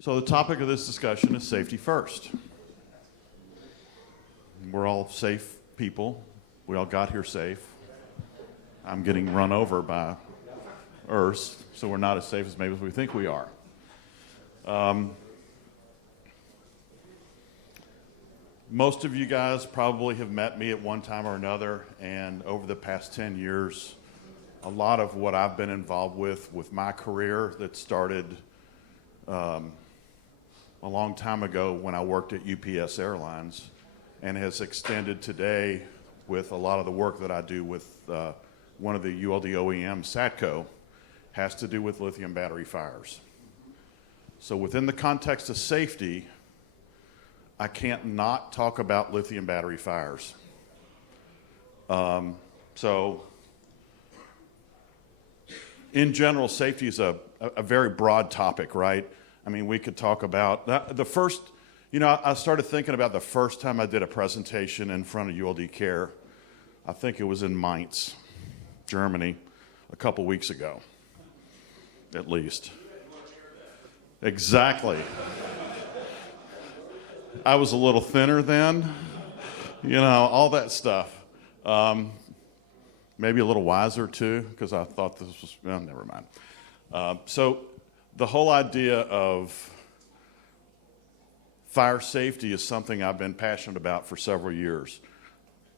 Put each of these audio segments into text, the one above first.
So the topic of this discussion is safety first. We're all safe people. We all got here safe. I'm getting run over by Earth, so we're not as safe as maybe we think we are. Most of you guys probably have met me at one time or another, and over the past 10 years, a lot of what I've been involved with my career that started a long time ago when I worked at UPS Airlines and has extended today with a lot of the work that I do with one of the ULD OEMs, Satco, has to do with lithium battery fires. So within the context of safety, I can't not talk about lithium battery fires. So in general, safety is a very broad topic, right? I mean, we could talk about the first, I started thinking about the first time I did a presentation in front of ULD Care. I think it was in Mainz, Germany, a couple weeks ago, at least. Exactly. I was a little thinner then, all that stuff. Maybe a little wiser too, because I thought this was, well, never mind. So the whole idea of fire safety is something I've been passionate about for several years.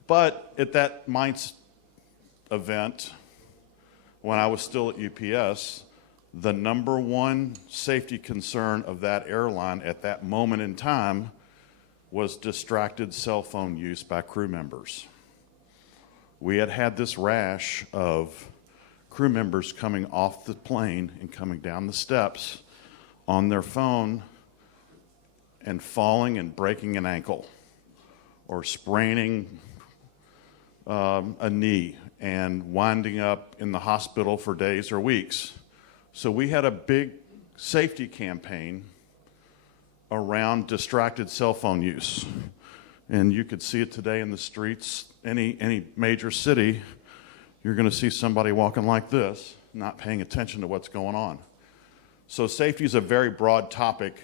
But at that Mainz event, when I was still at UPS, the number one safety concern of that airline at that moment in time was distracted cell phone use by crew members. We had this rash of crew members coming off the plane and coming down the steps on their phone and falling and breaking an ankle or spraining a knee and winding up in the hospital for days or weeks. So we had a big safety campaign around distracted cell phone use. And you could see it today in the streets. Any major city, you're going to see somebody walking like this, not paying attention to what's going on. So safety is a very broad topic,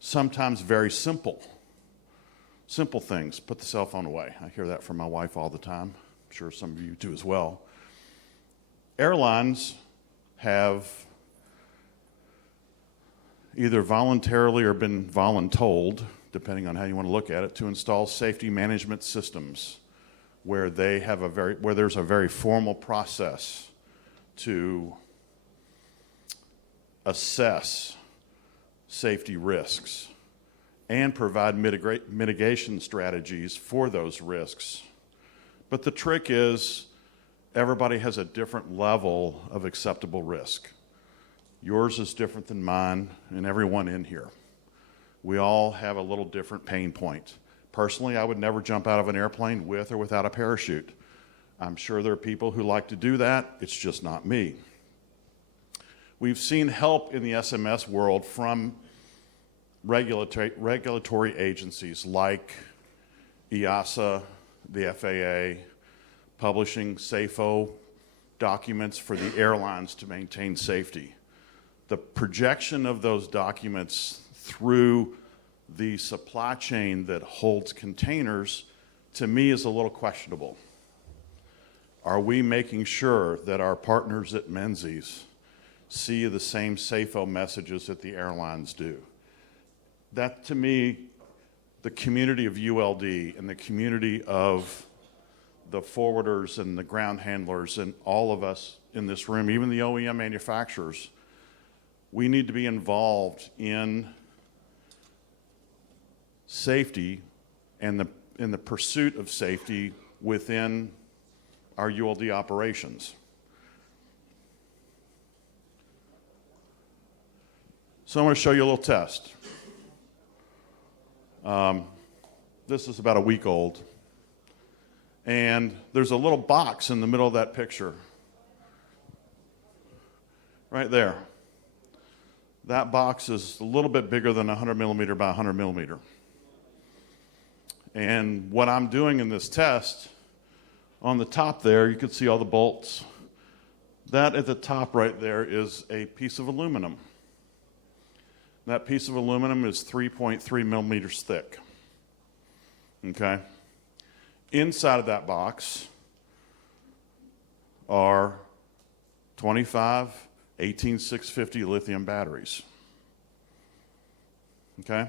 sometimes very simple. Simple things, put the cell phone away. I hear that from my wife all the time. I'm sure some of you do as well. Airlines have either voluntarily or been voluntold, depending on how you want to look at it, to install safety management systems where there's a very formal process to assess safety risks and provide mitigation strategies for those risks. But the trick is everybody has a different level of acceptable risk. Yours is different than mine and everyone in here. We all have a little different pain point. Personally, I would never jump out of an airplane with or without a parachute. I'm sure there are people who like to do that. It's just not me. We've seen help in the SMS world from regulatory agencies like EASA, the FAA, publishing SAFO documents for the airlines to maintain safety. The projection of those documents through the supply chain that holds containers, to me, is a little questionable. Are we making sure that our partners at Menzies see the same SAFO messages that the airlines do? That, to me, the community of ULD and the community of the forwarders and the ground handlers and all of us in this room, even the OEM manufacturers, we need to be involved in safety and in the pursuit of safety within our ULD operations. So I'm going to show you a little test. This is about a week old. And there's a little box in the middle of that picture. Right there. That box is a little bit bigger than 100 millimeter by 100 millimeter. And what I'm doing in this test, on the top there, you can see all the bolts. That at the top right there is a piece of aluminum. That piece of aluminum is 3.3 millimeters thick. Okay? Inside of that box are 25 18650 lithium batteries. Okay?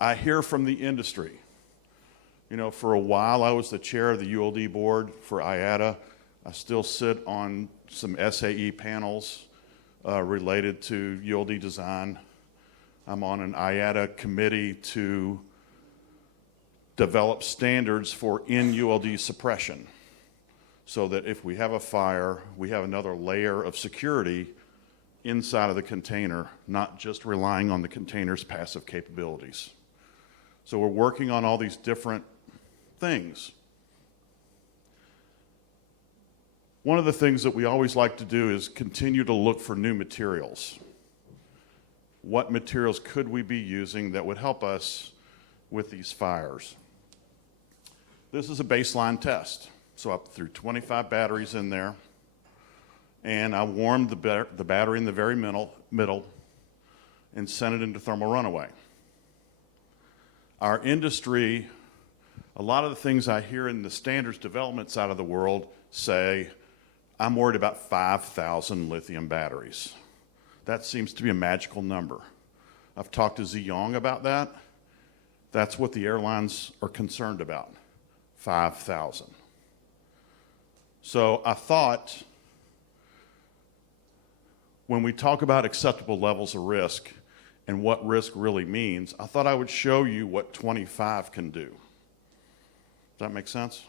I hear from the industry. You know, for a while I was the chair of the ULD board for IATA. I still sit on some SAE panels related to ULD design. I'm on an IATA committee to develop standards for in-ULD suppression so that if we have a fire, we have another layer of security inside of the container, not just relying on the container's passive capabilities. So we're working on all these different things. One of the things that we always like to do is continue to look for new materials. What materials could we be using that would help us with these fires? This is a baseline test. So I threw 25 batteries in there, and I warmed the battery in the very middle and sent it into thermal runaway. Our industry, a lot of the things I hear in the standards development side of the world say, I'm worried about 5,000 lithium batteries. That seems to be a magical number. I've talked to Ziyong about that. That's what the airlines are concerned about, 5,000. So I thought, when we talk about acceptable levels of risk and what risk really means, I thought I would show you what 25 can do. Does that make sense?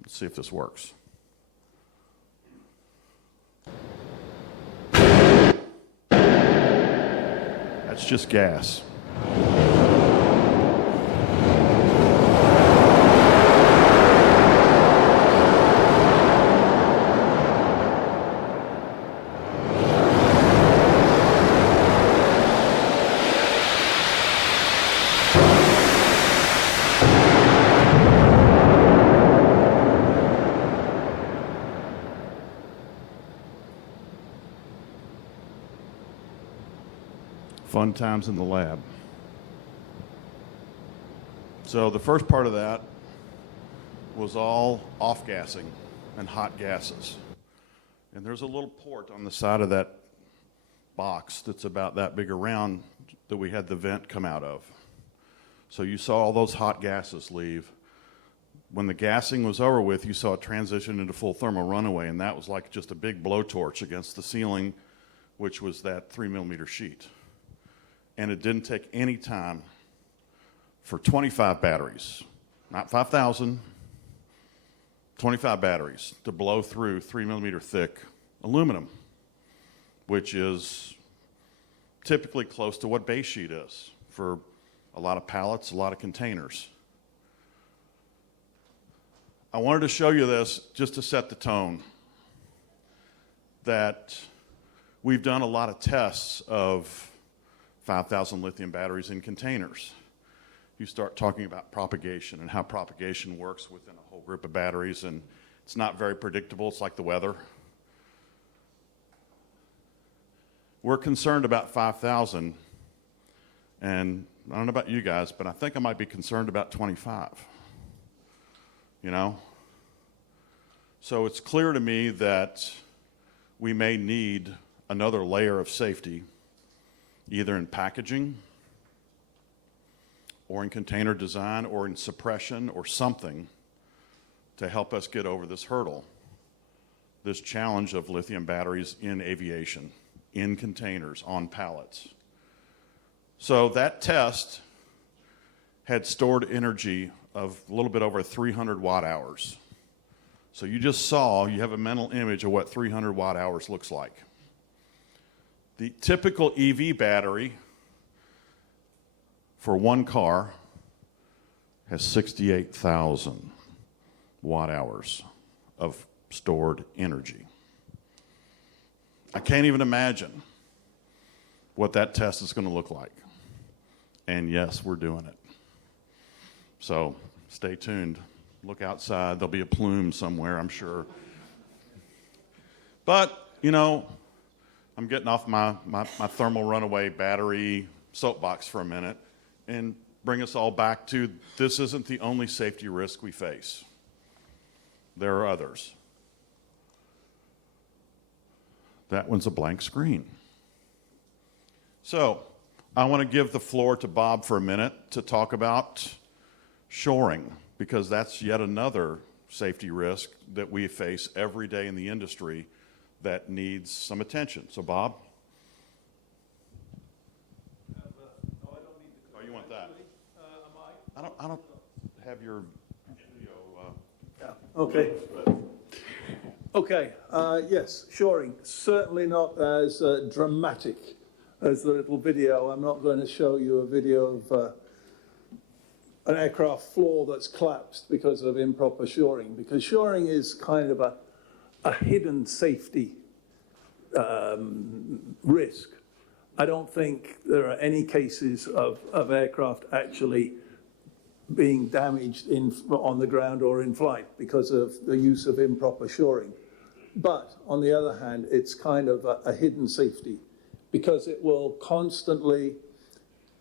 Let's see if this works. That's just gas. Fun times in the lab. So the first part of that was all off-gassing and hot gases. And there's a little port on the side of that box that's about that big around that we had the vent come out of. So you saw all those hot gases leave. When the gassing was over with, you saw it transition into full thermal runaway, and that was like just a big blowtorch against the ceiling, which was that 3 millimeter sheet. And it didn't take any time for 25 batteries, not 5,000, 25 batteries to blow through 3 millimeter thick aluminum, which is typically close to what base sheet is for a lot of pallets, a lot of containers. I wanted to show you this just to set the tone that we've done a lot of tests of 5,000 lithium batteries in containers. You start talking about propagation and how propagation works within a whole group of batteries, and it's not very predictable. It's like the weather. We're concerned about 5,000, and I don't know about you guys, but I think I might be concerned about 25. You know? So it's clear to me that we may need another layer of safety, either in packaging or in container design or in suppression or something to help us get over this hurdle, this challenge of lithium batteries in aviation, in containers, on pallets. So that test had stored energy of a little bit over 300 watt hours. So you just saw, you have a mental image of what 300 watt hours looks like. The typical EV battery for one car has 68,000 watt hours of stored energy. I can't even imagine what that test is going to look like. And yes, we're doing it. So stay tuned. Look outside. There'll be a plume somewhere, I'm sure. But, you know, I'm getting off my thermal runaway battery soapbox for a minute and bring us all back to this isn't the only safety risk we face. There are others. That one's a blank screen. So I want to give the floor to Bob for a minute to talk about shoring, because that's yet another safety risk that we face every day in the industry that needs some attention. So Bob? Oh, you want that? I don't have your video. Okay. Okay, yes, shoring. Certainly not as dramatic as the little video. I'm not going to show you a video of an aircraft floor that's collapsed because of improper shoring, because shoring is kind of a hidden safety risk. I don't think there are any cases of aircraft actually being damaged on the ground or in flight because of the use of improper shoring. But on the other hand, it's kind of a hidden safety, because it will constantly,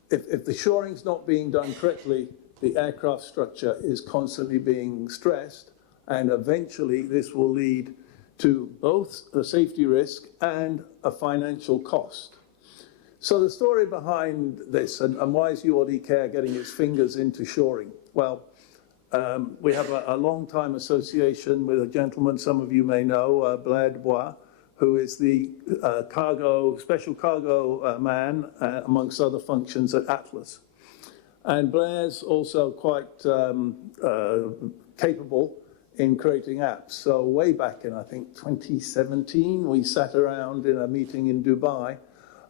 if the shoring's not being done correctly, the aircraft structure is constantly being stressed, and eventually this will lead to both a safety risk and a financial cost. So the story behind this, and why is URD Care getting its fingers into shoring? Well, we have a long-time association with a gentleman some of you may know, Blair Dubois, who is the special cargo man, amongst other functions at Atlas. And Blair's also quite capable in creating apps. So way back in, I think, 2017, we sat around in a meeting in Dubai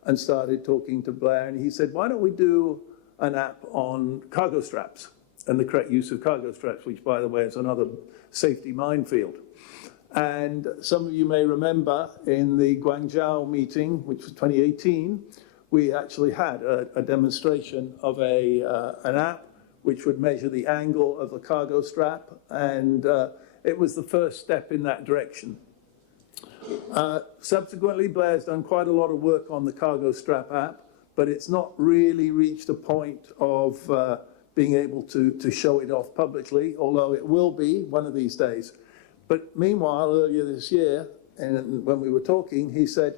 and started talking to Blair, and he said, why don't we do an app on cargo straps and the correct use of cargo straps, which, by the way, is another safety minefield. And some of you may remember in the Guangzhou meeting, which was 2018, we actually had a demonstration of an app which would measure the angle of the cargo strap, and it was the first step in that direction. Subsequently, Blair's done quite a lot of work on the cargo strap app, but it's not really reached a point of being able to show it off publicly, although it will be one of these days. But meanwhile, earlier this year, and when we were talking, he said,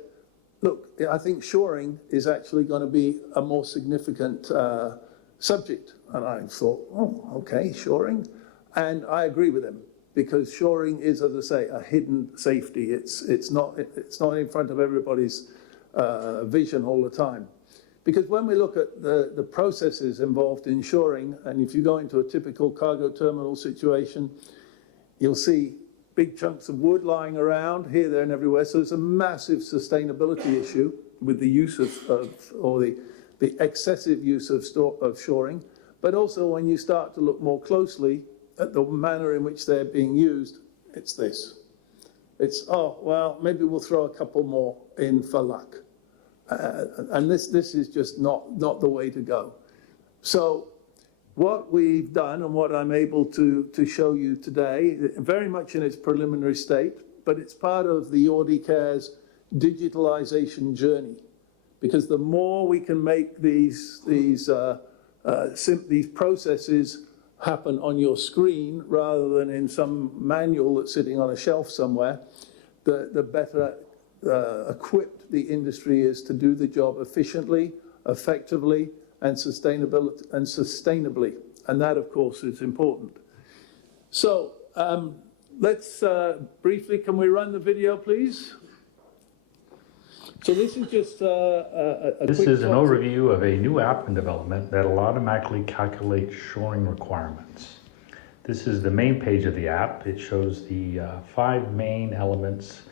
look, I think shoring is actually going to be a more significant subject. And I thought, oh, okay, shoring. And I agree with him, because shoring is, as I say, a hidden safety. It's not in front of everybody's vision all the time. Because when we look at the processes involved in shoring, and if you go into a typical cargo terminal situation, you'll see big chunks of wood lying around here, there, and everywhere. So there's a massive sustainability issue with the use or the excessive use of shoring. But also when you start to look more closely at the manner in which they're being used, it's this. It's, oh, well, maybe we'll throw a couple more in for luck. And this is just not the way to go. So what we've done and what I'm able to show you today, very much in its preliminary state, but it's part of the URD Care's digitalization journey. Because the more we can make these processes happen on your screen rather than in some manual that's sitting on a shelf somewhere, the better equipped the industry is to do the job efficiently, effectively, and sustainably. And that, of course, is important. So let's briefly, can we run the video, please? So this is just This is an overview of a new app in development that will automatically calculate shoring requirements. This is the main page of the app. It shows the 5 main elements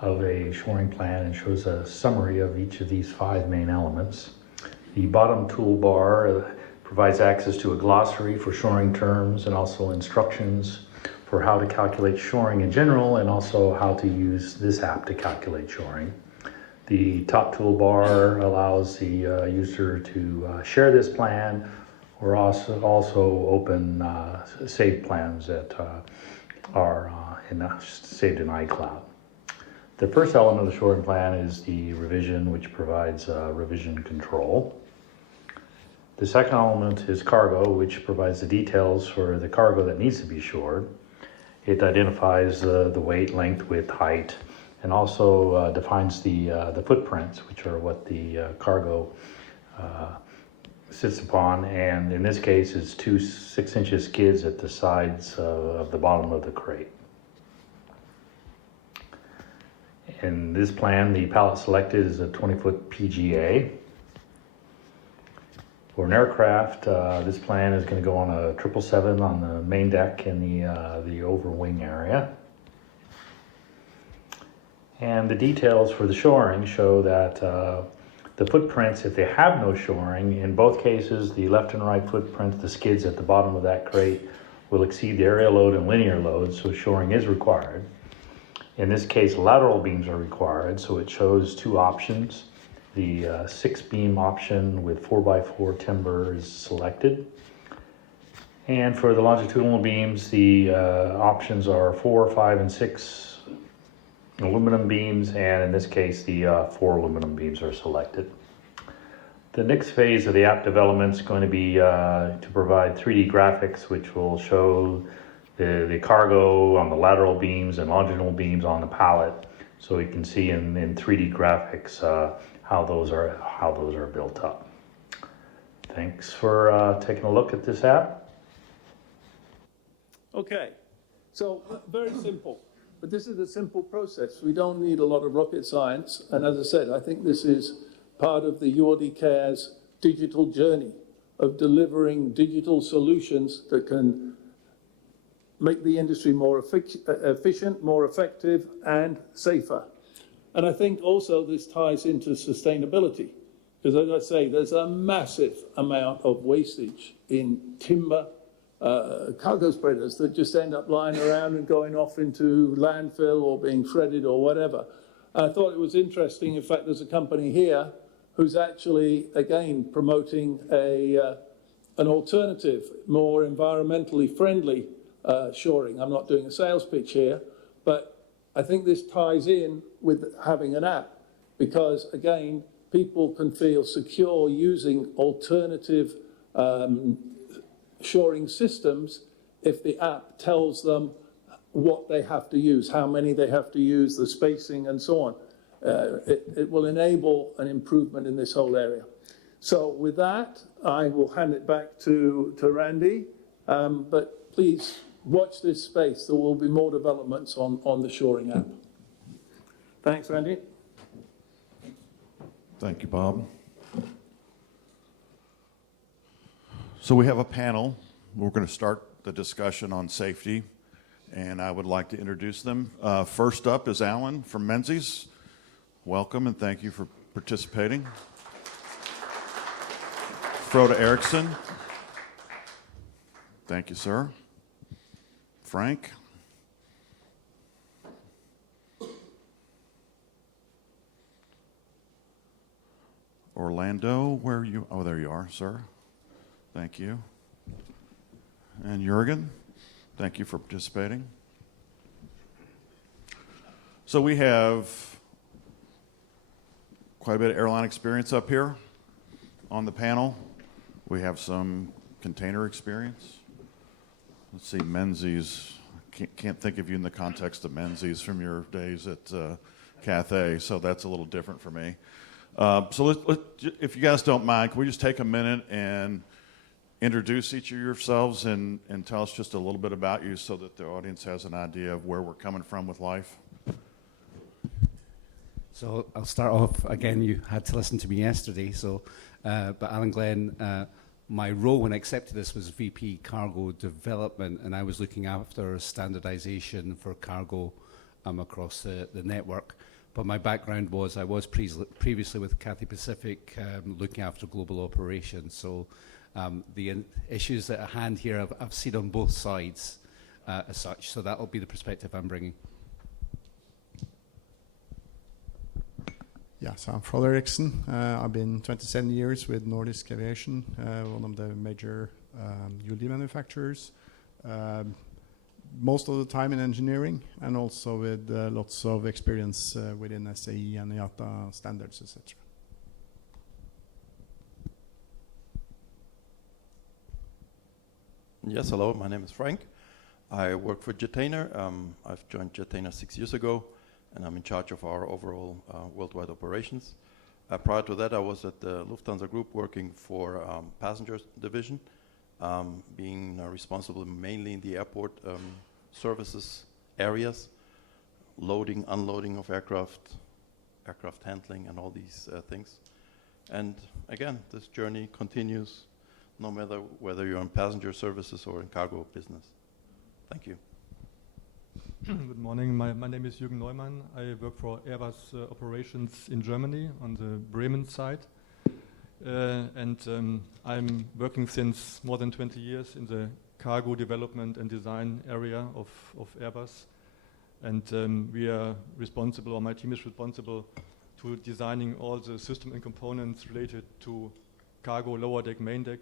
of a shoring plan and shows a summary of each of these 5 main elements. The bottom toolbar provides access to a glossary for shoring terms and also instructions for how to calculate shoring in general, and also how to use this app to calculate shoring. The top toolbar allows the user to share this plan, or also open saved plans that are saved in iCloud. The first element of the shoring plan is the revision, which provides revision control. The second element is cargo, which provides the details for the cargo that needs to be shored. It identifies the weight, length, width, height, and also defines the footprints, which are what the cargo sits upon. And in this case, it's two 6-inch skids at the sides of the bottom of the crate. In this plan, the pallet selected is a 20-foot PGA. For an aircraft, this plan is going to go on a 777 on the main deck in the overwing area. And the details for the shoring show that the footprints, if they have no shoring, in both cases, the left and right footprint, the skids at the bottom of that crate, will exceed the area load and linear load, so shoring is required. In this case, lateral beams are required, so it shows two options. The 6-beam option with 4x4 timber is selected. And for the longitudinal beams, the options are 4, 5, and 6 aluminum beams, and in this case, the 4 aluminum beams are selected. The next phase of the app development is going to be to provide 3D graphics, which will show the cargo on the lateral beams and longitudinal beams on the pallet, so we can see in 3D graphics how those are built up. Thanks for taking a look at this app. Okay, so very simple, but this is a simple process. We don't need a lot of rocket science, and as I said, I think this is part of the URD Cares digital journey of delivering digital solutions that can make the industry more efficient, more effective, and safer. And I think also this ties into sustainability, because as I say, there's a massive amount of wastage in timber cargo spreaders that just end up lying around and going off into landfill or being shredded or whatever. I thought it was interesting. In fact, there's a company here who's actually, again, promoting an alternative, more environmentally friendly shoring. I'm not doing a sales pitch here, but I think this ties in with having an app because, again, people can feel secure using alternative shoring systems if the app tells them what they have to use, how many they have to use, the spacing, and so on. It will enable an improvement in this whole area. So with that, I will hand it back to Randy, but please watch this space. There will be more developments on the shoring app. Thanks, Randy. Thank you, Bob. So we have a panel. We're going to start the discussion on safety, and I would like to introduce them. First up is Alan from Menzies. Welcome, and thank you for participating. Frode Erickson. Thank you, sir. Frank. Orlando, where are you? Oh, there you are, sir. Thank you. And Jürgen, thank you for participating. So we have quite a bit of airline experience up here on the panel. We have some container experience. Let's see, Menzies. Can't think of you in the context of Menzies from your days at Cathay, so that's a little different for me. So if you guys don't mind, can we just take a minute and introduce each of yourselves and tell us just a little bit about you so that the audience has an idea of where we're coming from with life? So I'll start off, again, you had to listen to me yesterday, but Alan Glenn, my role when I accepted this was VP Cargo Development, and I was looking after standardization for cargo across the network. But my background was I was previously with Cathay Pacific looking after global operations. So the issues at hand here I've seen on both sides as such. So that'll be the perspective I'm bringing. Yeah, so I'm Frode Erickson. I've been 27 years with Nordisk Aviation, one of the major ULD manufacturers. most of the time in engineering, and also with lots of experience within SAE and IATA standards, etc. Yes, hello, my name is Frank. I work for Jetainer. I've joined Jetainer 6 years ago, and I'm in charge of our overall worldwide operations. Prior to that, I was at the Lufthansa Group working for passenger division, being responsible mainly in the airport services areas, loading, unloading of aircraft handling, and all these things. And again, this journey continues no matter whether you're in passenger services or in cargo business. Thank you. Good morning. My name is Jürgen Neumann. I work for Airbus operations in Germany on the Bremen side. I'm working since more than 20 years in the cargo development and design area of Airbus. And we are responsible, or my team is responsible, to designing all the system and components related to cargo, lower deck, main deck.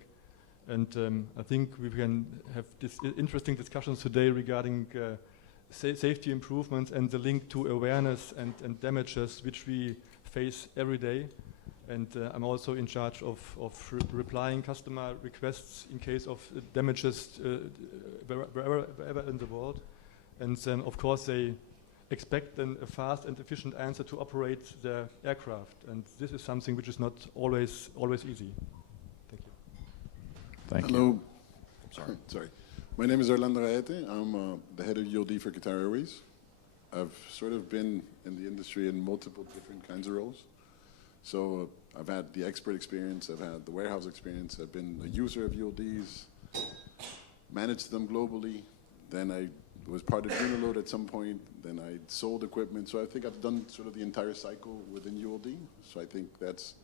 And I think we can have this interesting discussions today regarding safety improvements and the link to awareness and damages which we face every day. And I'm also in charge of replying customer requests in case of damages wherever in the world. And of course they expect then a fast and efficient answer to operate their aircraft. And this is something which is not always easy. Thank you. Thank Hello. you. Sorry. My name is Orlando Rayete. I'm the head of ULD for Qatar Airways. I've sort of been in the industry in multiple different kinds of roles. So I've had the expert experience, I've had the warehouse experience, I've been a user of ULDs, managed them globally, then I was part of Uniload at some point, then I sold equipment. So I think I've done sort of the entire cycle within ULD. So I think that's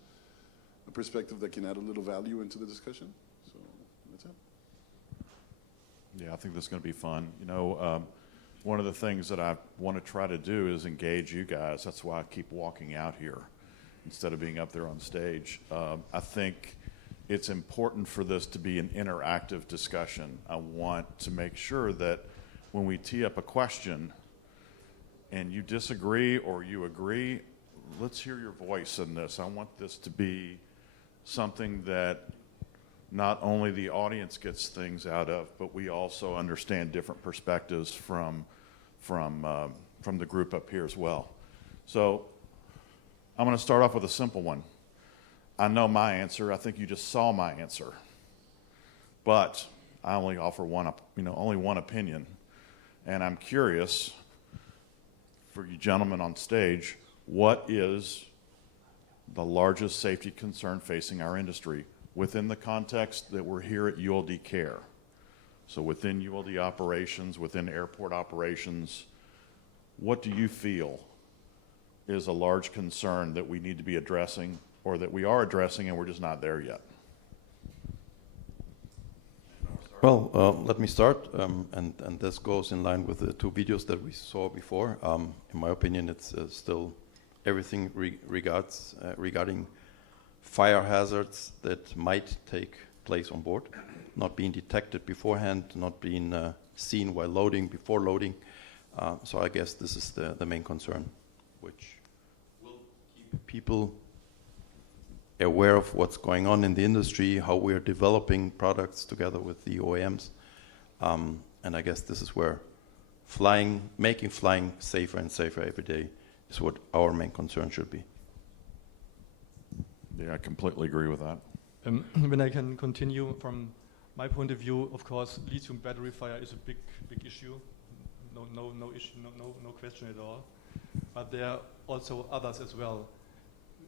a perspective that can add a little value into the discussion. So that's it. Yeah, I think this is going to be fun. You know, one of the things that I want to try to do is engage you guys. That's why I keep walking out here instead of being up there on stage. I think it's important for this to be an interactive discussion. I want to make sure that when we tee up a question and you disagree or you agree, let's hear your voice in this. I want this to be something that not only the audience gets things out of, but we also understand different perspectives from the group up here as well. So I'm going to start off with a simple one. I know my answer. I think you just saw my answer. But I only offer only one opinion. And I'm curious, for you gentlemen on stage, what is the largest safety concern facing our industry within the context that we're here at ULD Care? So within ULD operations, within airport operations, what do you feel is a large concern that we need to be addressing, or that we are addressing and we're just not there yet? Well, let me start, and this goes in line with the two videos that we saw before. In my opinion, it's still everything regarding fire hazards that might take place on board, not being detected beforehand, not being seen while loading, before loading. So I guess this is the main concern, which will keep people aware of what's going on in the industry, how we're developing products together with the OEMs. And I guess this is where making flying safer and safer every day is what our main concern should be. Yeah, I completely agree with that. When I can continue from my point of view, of course, lithium battery fire is a big issue. No issue, no question at all. But there are also others as well.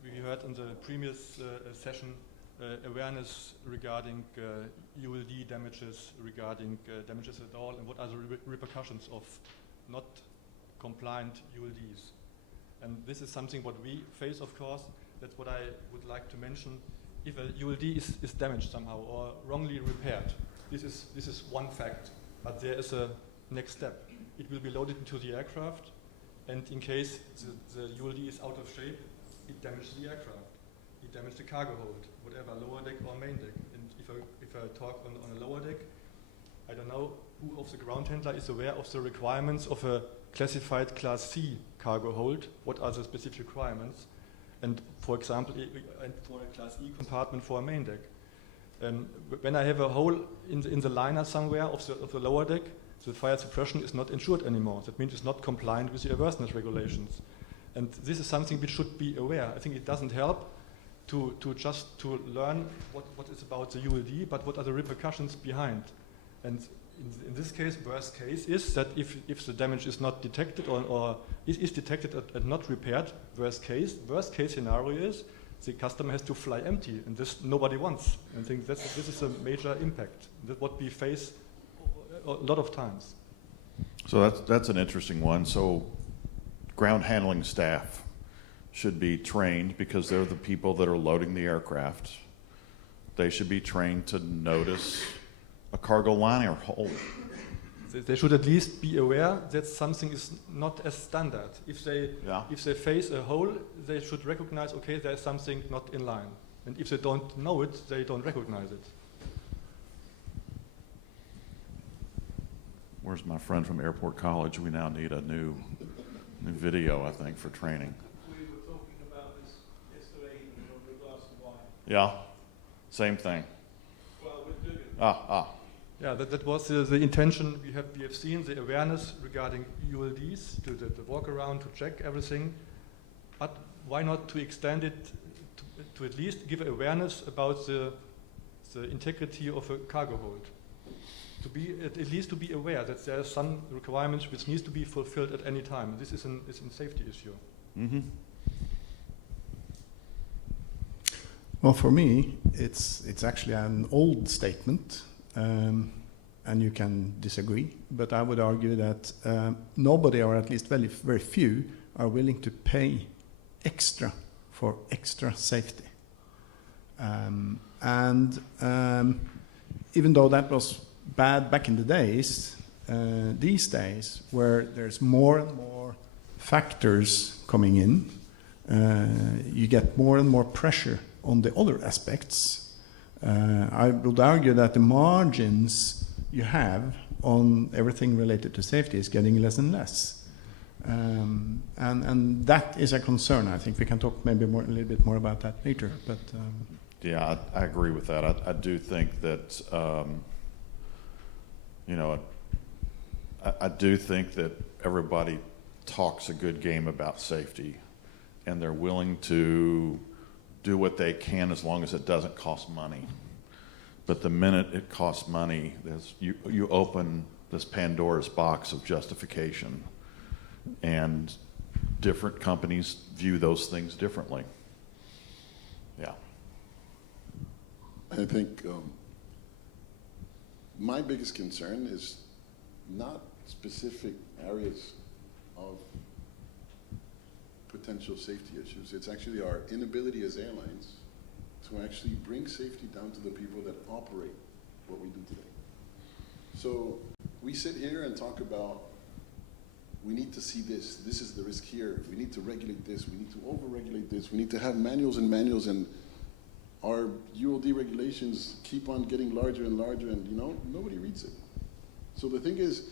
We heard in the previous session awareness regarding ULD damages, regarding damages at all, and what are the repercussions of not compliant ULDs. And this is something what we face, of course. That's what I would like to mention. If a ULD is damaged somehow or wrongly repaired, this is one fact. But there is a next step. It will be loaded into the aircraft, and in case the ULD is out of shape, it damages the aircraft. It damages the cargo hold, whatever, lower deck or main deck. And if I talk on a lower deck, I don't know who of the ground handler is aware of the requirements of a classified Class C cargo hold. What are the specific requirements? And for example, and for a Class E compartment for a main deck. When I have a hole in the liner somewhere of the lower deck, the fire suppression is not insured anymore. That means it's not compliant with the airworthiness regulations. And this is something we should be aware. I think it doesn't help to learn what is about the ULD, but what are the repercussions behind. And in this case, worst case is that if the damage is not detected or is detected and not repaired, worst case scenario is the customer has to fly empty, and this nobody wants. I think this is a major impact. That's what we face a lot of times. So that's an interesting one. So ground handling staff should be trained because they're the people that are loading the aircraft. They should be trained to notice a cargo liner hole. They should at least be aware that something is not as standard. If they face a hole, they should recognize, okay, there's something not in line. And if they don't know it, they don't recognize it. Where's my friend from Airport College? We now need a new video, I think, for training. We were talking about this yesterday over a glass of wine. Yeah, same thing. Well, we're doing it. Yeah, that was the intention. We have seen the awareness regarding ULDs, to the walk around, to check everything. But why not to extend it to at least give awareness about the integrity of a cargo hold? At least to be aware that there are some requirements which needs to be fulfilled at any time. This is a safety issue. Mm-hmm. Well, for me, it's actually an old statement, and you can disagree, but I would argue that nobody, or at least very, very few, are willing to pay extra for extra safety. Even though that was bad back in the days, these days, where there's more and more factors coming in, you get more and more pressure on the other aspects. I would argue that the margins you have on everything related to safety is getting less and less. And that is a concern. I think we can talk maybe a little bit more about that later. But yeah, I agree with that. I do think that, I do think that everybody talks a good game about safety, and they're willing to do what they can as long as it doesn't cost money. But the minute it costs money, you open this Pandora's box of justification, and different companies view those things differently. Yeah. I think my biggest concern is not specific areas of potential safety issues. It's actually our inability as airlines to actually bring safety down to the people that operate what we do today. So we sit here and talk about, we need to see this is the risk here, we need to regulate this, we need to over-regulate this, we need to have manuals, and our ULD regulations keep on getting larger and larger, and nobody reads it. So the thing is,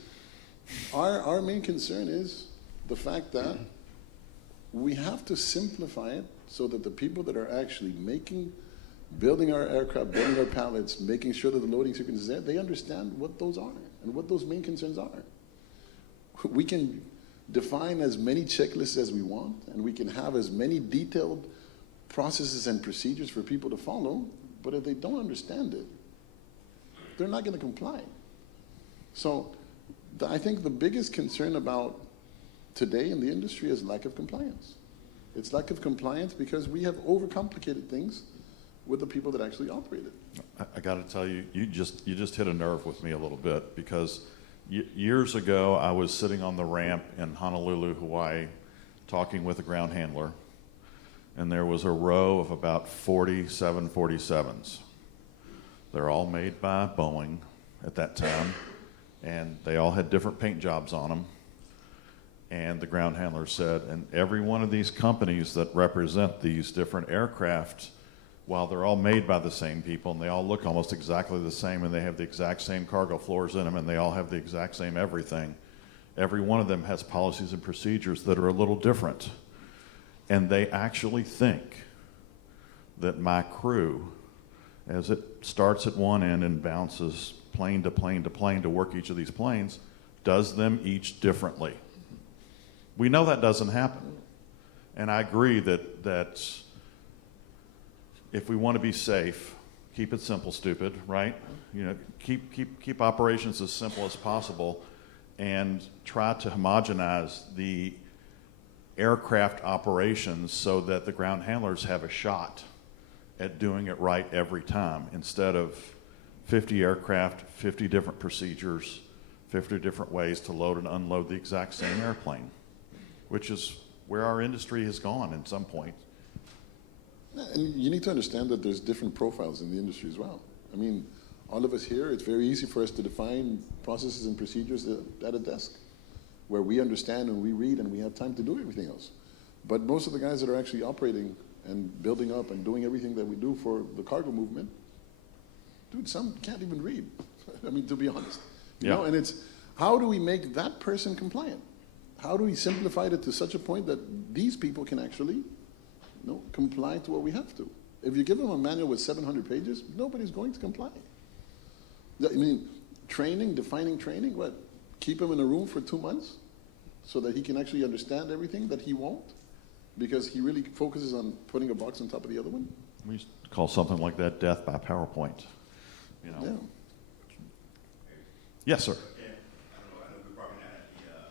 our main concern is the fact that we have to simplify it so that the people that are actually building our aircraft, building our pallets, making sure that the loading sequence is there, they understand what those are and what those main concerns are. We can define as many checklists as we want, and we can have as many detailed processes and procedures for people to follow, but if they don't understand it, they're not going to comply. So I think the biggest concern about today in the industry is lack of compliance. It's lack of compliance because we have overcomplicated things with the people that actually operate it. I got to tell you, you just hit a nerve with me a little bit, because years ago I was sitting on the ramp in Honolulu, Hawaii, talking with a ground handler, and there was a row of about 40 747s. They're all made by Boeing at that time, and they all had different paint jobs on them. And the ground handler said, and every one of these companies that represent these different aircraft while they're all made by the same people and they all look almost exactly the same and they have the exact same cargo floors in them and they all have the exact same everything, every one of them has policies and procedures that are a little different. And they actually think that my crew, as it starts at one end and bounces plane to plane to plane to work each of these planes, does them each differently. We know that doesn't happen. And I agree that if we want to be safe, keep it simple, stupid, right? You know, keep operations as simple as possible and try to homogenize the aircraft operations so that the ground handlers have a shot at doing it right every time, instead of 50 aircraft, 50 different procedures, 50 different ways to load and unload the exact same airplane, which is where our industry has gone at some point. And you need to understand that there's different profiles in the industry as well. I mean, all of us here, it's very easy for us to define processes and procedures at a desk where we understand and we read and we have time to do everything else. But most of the guys that are actually operating and building up and doing everything that we do for the cargo movement, dude, some can't even read. I mean, to be honest. You know, and it's, how do we make that person compliant? How do we simplify it to such a point that these people can actually comply to what we have to? If you give them a manual with 700 pages, nobody's going to comply. I mean, training, defining training, what? Keep him in a room for 2 months so that he can actually understand everything that he won't, because he really focuses on putting a box on top of the other one? We used to call something like that death by PowerPoint. You know? Yeah. Yes, sir. Yeah, I know we're probably not at the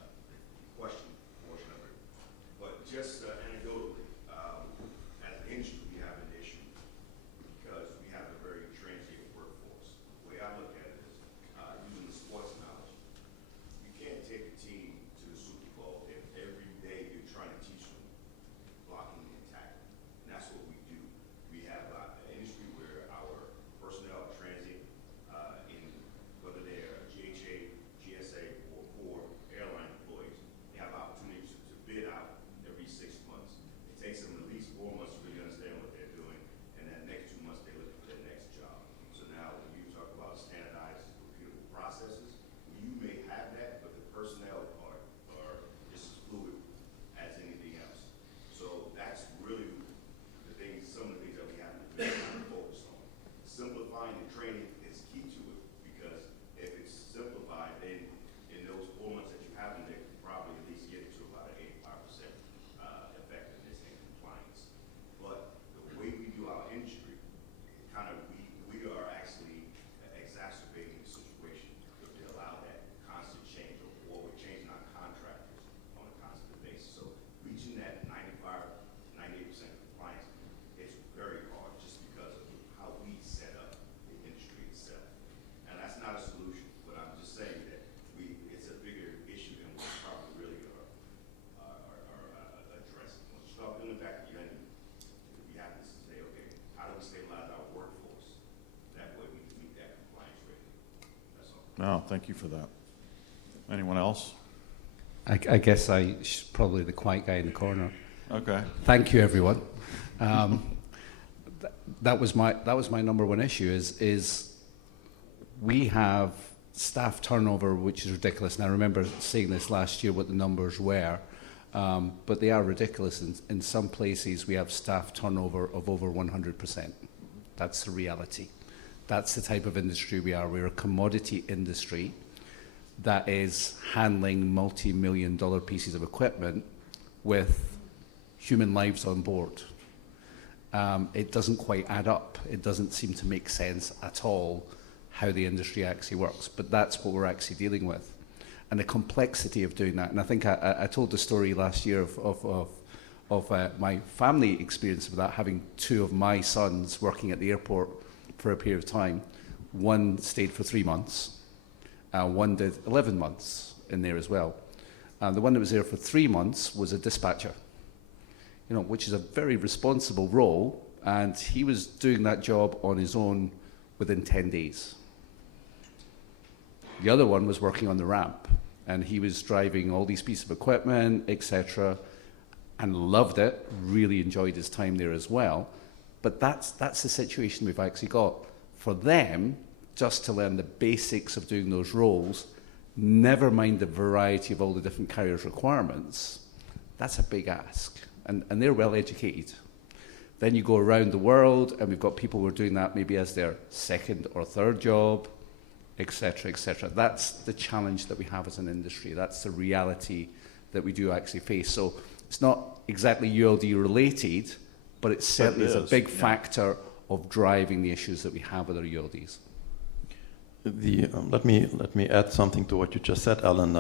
question portion of it, but just anecdotally, as an industry, we have an issue because we have a very transient workforce. The way I look at it is, using the sports analogy, you can't take a team to the Super Bowl if every day you're trying to teach them blocking and tackling. And that's what we do. We have an industry where our personnel are transient, in whether they're GHA, GSA, or core airline employees. They have opportunities to bid out every 6 months. It takes them at least 4 months to really understand what they're doing, and then next 2 months they're looking for their next job. So now when you talk about standardized, repeatable processes, you may have that, but the personnel are just as fluid as anything else. So that's really the things, some of the things that we have to focus on. Simplifying the training is key to it, because if it's simplified, then in those 4 months that you have in there, you can probably at least get it to about an 85% effectiveness and compliance. But the way we do our industry, kind of we are actually exacerbating the situation if we allow that constant change, or we're changing our contractors on a constant basis. So reaching that 95, 98% compliance is very hard, just because of how we set up the industry itself. And that's not a solution, but I'm just saying that it's a bigger issue than we probably really are addressing. Once you start peeling back the onion, we have to say, okay, how do we stabilize our workforce? That way we can meet that compliance rate. That's all. No, thank you for that. Anyone else? I guess probably the quiet guy in the corner. Okay. Thank you, everyone. That was my number one issue. Is we have staff turnover, which is ridiculous. And I remember saying this last year, what the numbers were, but they are ridiculous. In some places, we have staff turnover of over 100%. That's the reality. That's the type of industry we are. We're a commodity industry that is handling multi-million-dollar pieces of equipment with human lives on board. It doesn't quite add up. It doesn't seem to make sense at all how the industry actually works. But that's what we're actually dealing with. And the complexity of doing that. And I think I told the story last year of my family experience with that, having 2 of my sons working at the airport for a period of time. One stayed for 3 months. One did 11 months in there as well. The one that was there for 3 months was a dispatcher, which is a very responsible role, and he was doing that job on his own within 10 days. The other one was working on the ramp, and he was driving all these pieces of equipment, etc., and loved it, really enjoyed his time there as well. But that's the situation we've actually got. For them, just to learn the basics of doing those roles, never mind the variety of all the different carriers' requirements, that's a big ask. And they're well educated. Then you go around the world, and we've got people who are doing that maybe as their second or third job, et cetera, et cetera. That's the challenge that we have as an industry. That's the reality that we do actually face. So it's not exactly ULD related, but it certainly is a big factor of driving the issues that we have with our ULDs. Let me add something to what you just said, Alan.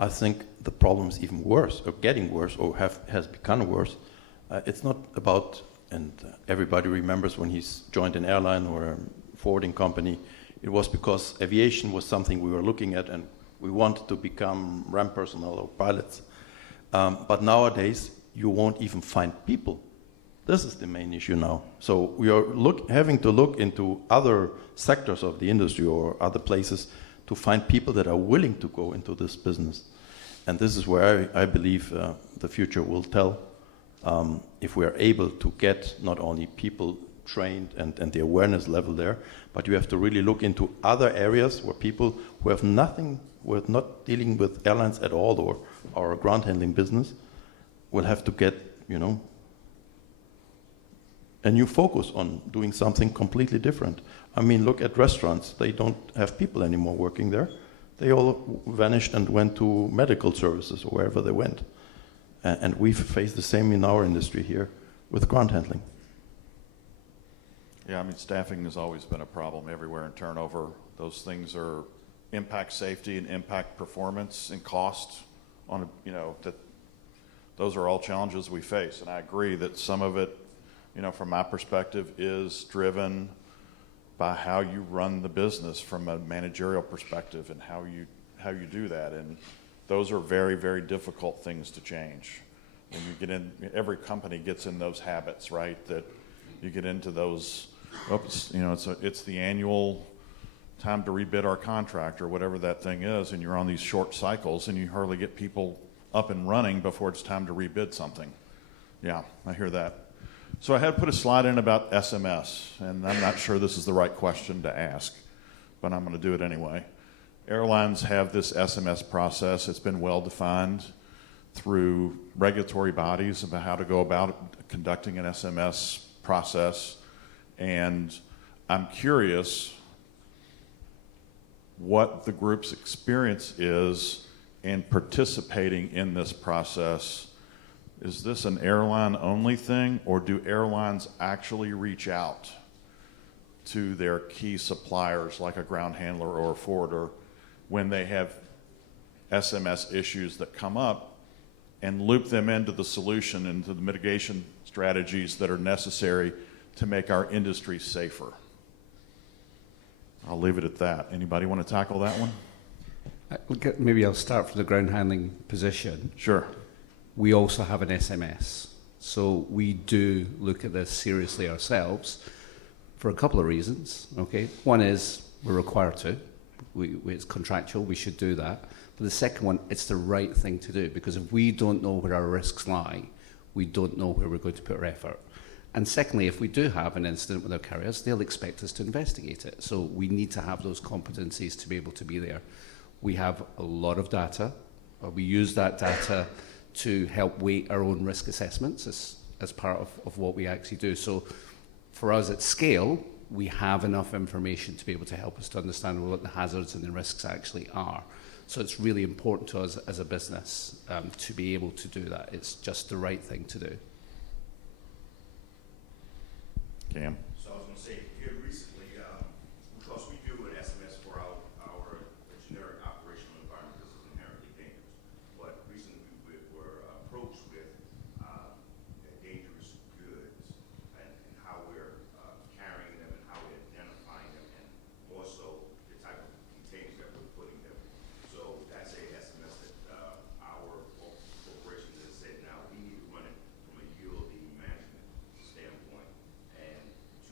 I think the problem is even worse, or getting worse, or has become worse. It's not about, and everybody remembers when he's joined an airline or a forwarding company, it was because aviation was something we were looking at and we wanted to become ramp personnel or pilots. But nowadays, you won't even find people. This is the main issue now. So we are having to look into other sectors of the industry or other places to find people that are willing to go into this business. And this is where I believe the future will tell if we are able to get not only people trained and the awareness level there, but you have to really look into other areas where people who have nothing, who are not dealing with airlines at all or our ground handling business, will have to get, a new focus on doing something completely different. I mean, look at restaurants. They don't have people anymore working there. They all vanished and went to medical services or wherever they went. And we've faced the same in our industry here with ground handling. Yeah, I mean, staffing has always been a problem everywhere in turnover. Those things impact safety and impact performance and cost on, that those are all challenges we face. And I agree that some of it, from my perspective, is driven by how you run the business from a managerial perspective and how you do that. And those are very, very difficult things to change. When you get in, every company gets in those habits, right? That you get into those, it's the annual time to rebid our contract or whatever that thing is, and you're on these short cycles and you hardly get people up and running before it's time to rebid something. Yeah, I hear that. So I had put a slide in about SMS, and I'm not sure this is the right question to ask, but I'm going to do it anyway. Airlines have this SMS process. It's been well defined through regulatory bodies about how to go about conducting an SMS process. And I'm curious what the group's experience is in participating in this process. Is this an airline-only thing, or do airlines actually reach out to their key suppliers, like a ground handler or a forwarder, when they have SMS issues that come up, and loop them into the solution, into the mitigation strategies that are necessary to make our industry safer? I'll leave it at that. Anybody want to tackle that one? Maybe I'll start from the ground handling position. Sure. We also have an SMS. So we do look at this seriously ourselves for a couple of reasons. Okay, one is we're required to. It's contractual, we should do that. But the second one, it's the right thing to do, because if we don't know where our risks lie, we don't know where we're going to put our effort. And secondly, if we do have an incident with our carriers, they'll expect us to investigate it. So we need to have those competencies to be able to be there. We have a lot of data. We use that data to help weight our own risk assessments as part of what we actually do. So for us at scale, we have enough information to be able to help us to understand what the hazards and the risks actually are. So it's really important to us as a business to be able to do that. It's just the right thing to do. Cam? So I was going to say, here recently, because we do an SMS for our generic operational environment, this is inherently dangerous. But recently we were approached with dangerous goods and how we're carrying them and how we're identifying them, and more so the type of containers that we're putting them. So that's a SMS that our corporation has said now we need to run it from a ULD management standpoint, and to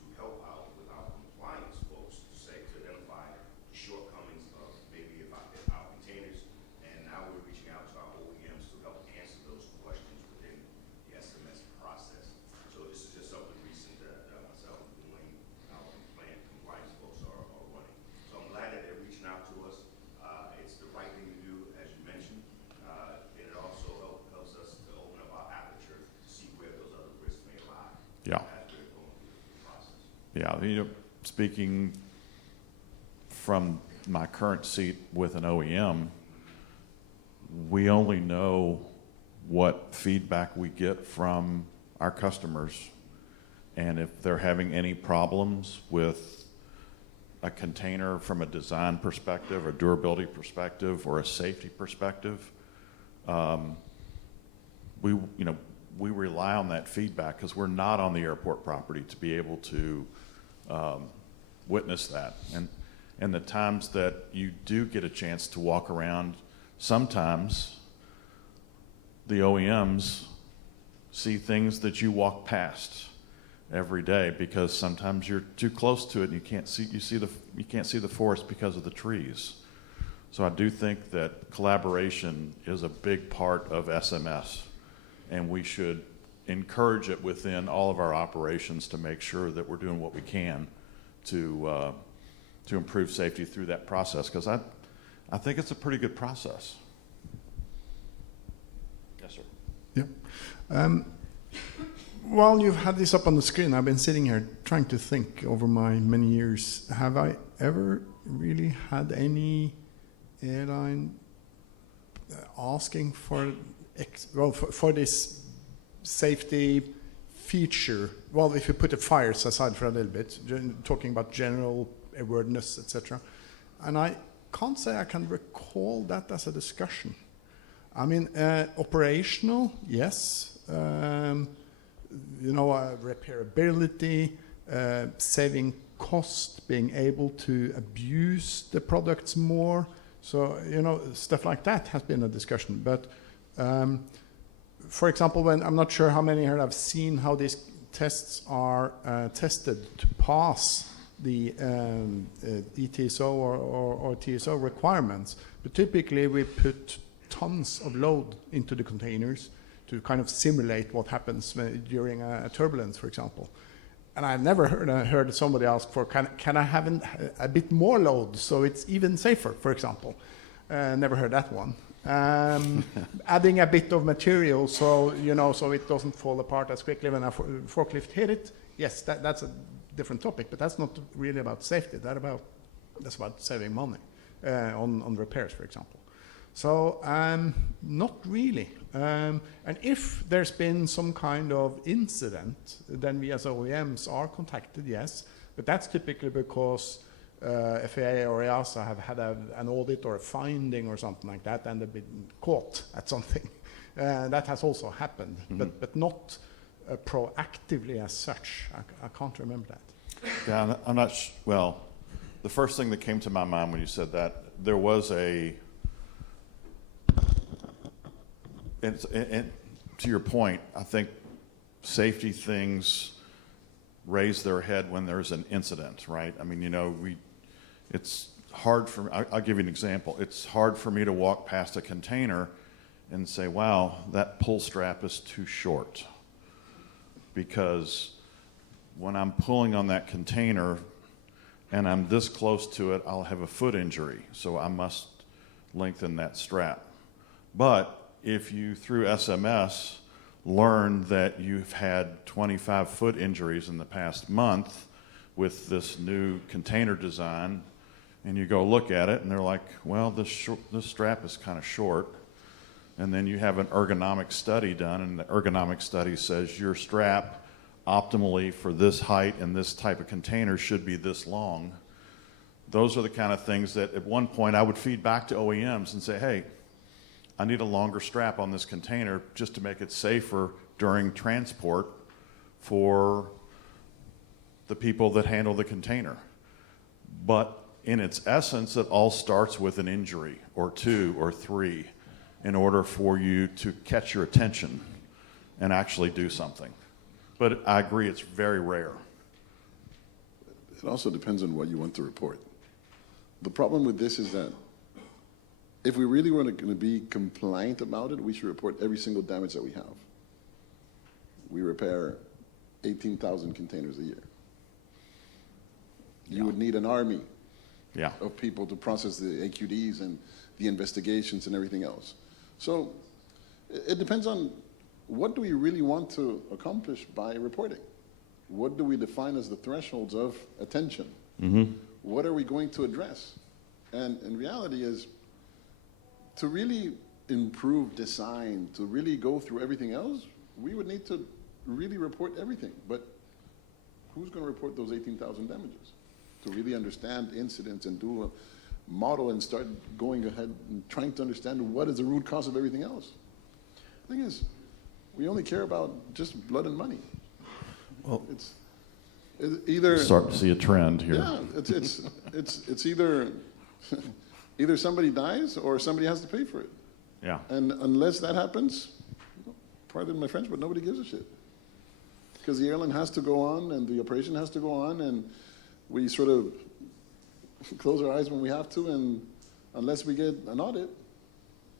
Yeah, speaking from my current seat with an OEM, we only know what feedback we get from our customers. And if they're having any problems with a container from a design perspective, a durability perspective, or a safety perspective, we rely on that feedback because we're not on the airport property to be able to witness that. And the times that you do get a chance to walk around, sometimes the OEMs see things that you walk past every day because sometimes you're too close to it and you can't see the forest because of the trees. So I do think that collaboration is a big part of SMS, and we should encourage it within all of our operations to make sure that we're doing what we can to improve safety through that process, because I think it's a pretty good process. Yes, sir. Yeah. While you've had this up on the screen, I've been sitting here trying to think over my many years. Have I ever really had any airline asking for this safety feature? Well, if you put the fires aside for a little bit, talking about general awareness, etc. And I can't say I can recall that as a discussion. I mean, operational, yes. Repairability, saving cost, being able to abuse the products more. So, stuff like that has been a discussion. But, for example, I'm not sure how many here have seen how these tests are tested to pass the ETSO or TSO requirements. But typically, we put tons of load into the containers to kind of simulate what happens during a turbulence, for example. And I've never heard somebody ask for, can I have a bit more load so it's even safer, for example. Never heard that one. Adding a bit of material so it doesn't fall apart as quickly when a forklift hit it. Yes, that's a different topic, but that's not really about safety. That's about saving money on repairs, for example. So not really. And if there's been some kind of incident, then we as OEMs are contacted, yes. But that's typically because FAA or EASA have had an audit or a finding or something like that, and they've been caught at something. That has also happened, but not proactively as such. I can't remember that. Yeah, I'm not well, the first thing that came to my mind when you said that, there was and to your point, I think safety things raise their head when there's an incident, right? I mean, it's hard for me. I'll give you an example. It's hard for me to walk past a container and say, wow, that pull strap is too short. Because when I'm pulling on that container and I'm this close to it, I'll have a foot injury. So I must lengthen that strap. But if you, through SMS, learn that you've had 25 foot injuries in the past month with this new container design, and you go look at it, and they're like, well, this strap is kind of short. And then you have an ergonomic study done, and the ergonomic study says your strap optimally for this height and this type of container should be this long. Those are the kind of things that at one point I would feed back to OEMs and say, hey, I need a longer strap on this container just to make it safer during transport for the people that handle the container. But in its essence, it all starts with an injury or two or three in order for you to catch your attention and actually do something. But I agree, it's very rare. It also depends on what you want to report. The problem with this is that if we really were going to be compliant about it, we should report every single damage that we have. We repair 18,000 containers a year. You would need an army of people to process the AQDs and the investigations and everything else. So it depends on what do we really want to accomplish by reporting. what do we define as the thresholds of attention? What are we going to address? And in reality is, to really improve design, to really go through everything else, we would need to really report everything. But who's going to report those 18,000 damages? To really understand incidents and do a model and start going ahead and trying to understand what is the root cause of everything else. The thing is, we only care about just blood and money. Well, it's either Starting to see a trend here. yeah, it's either either somebody dies or somebody has to pay for it. Yeah. And unless that happens, pardon my French, but nobody gives a shit. Because the airline has to go on and the operation has to go on, and we sort of close our eyes when we have to, and unless we get an audit,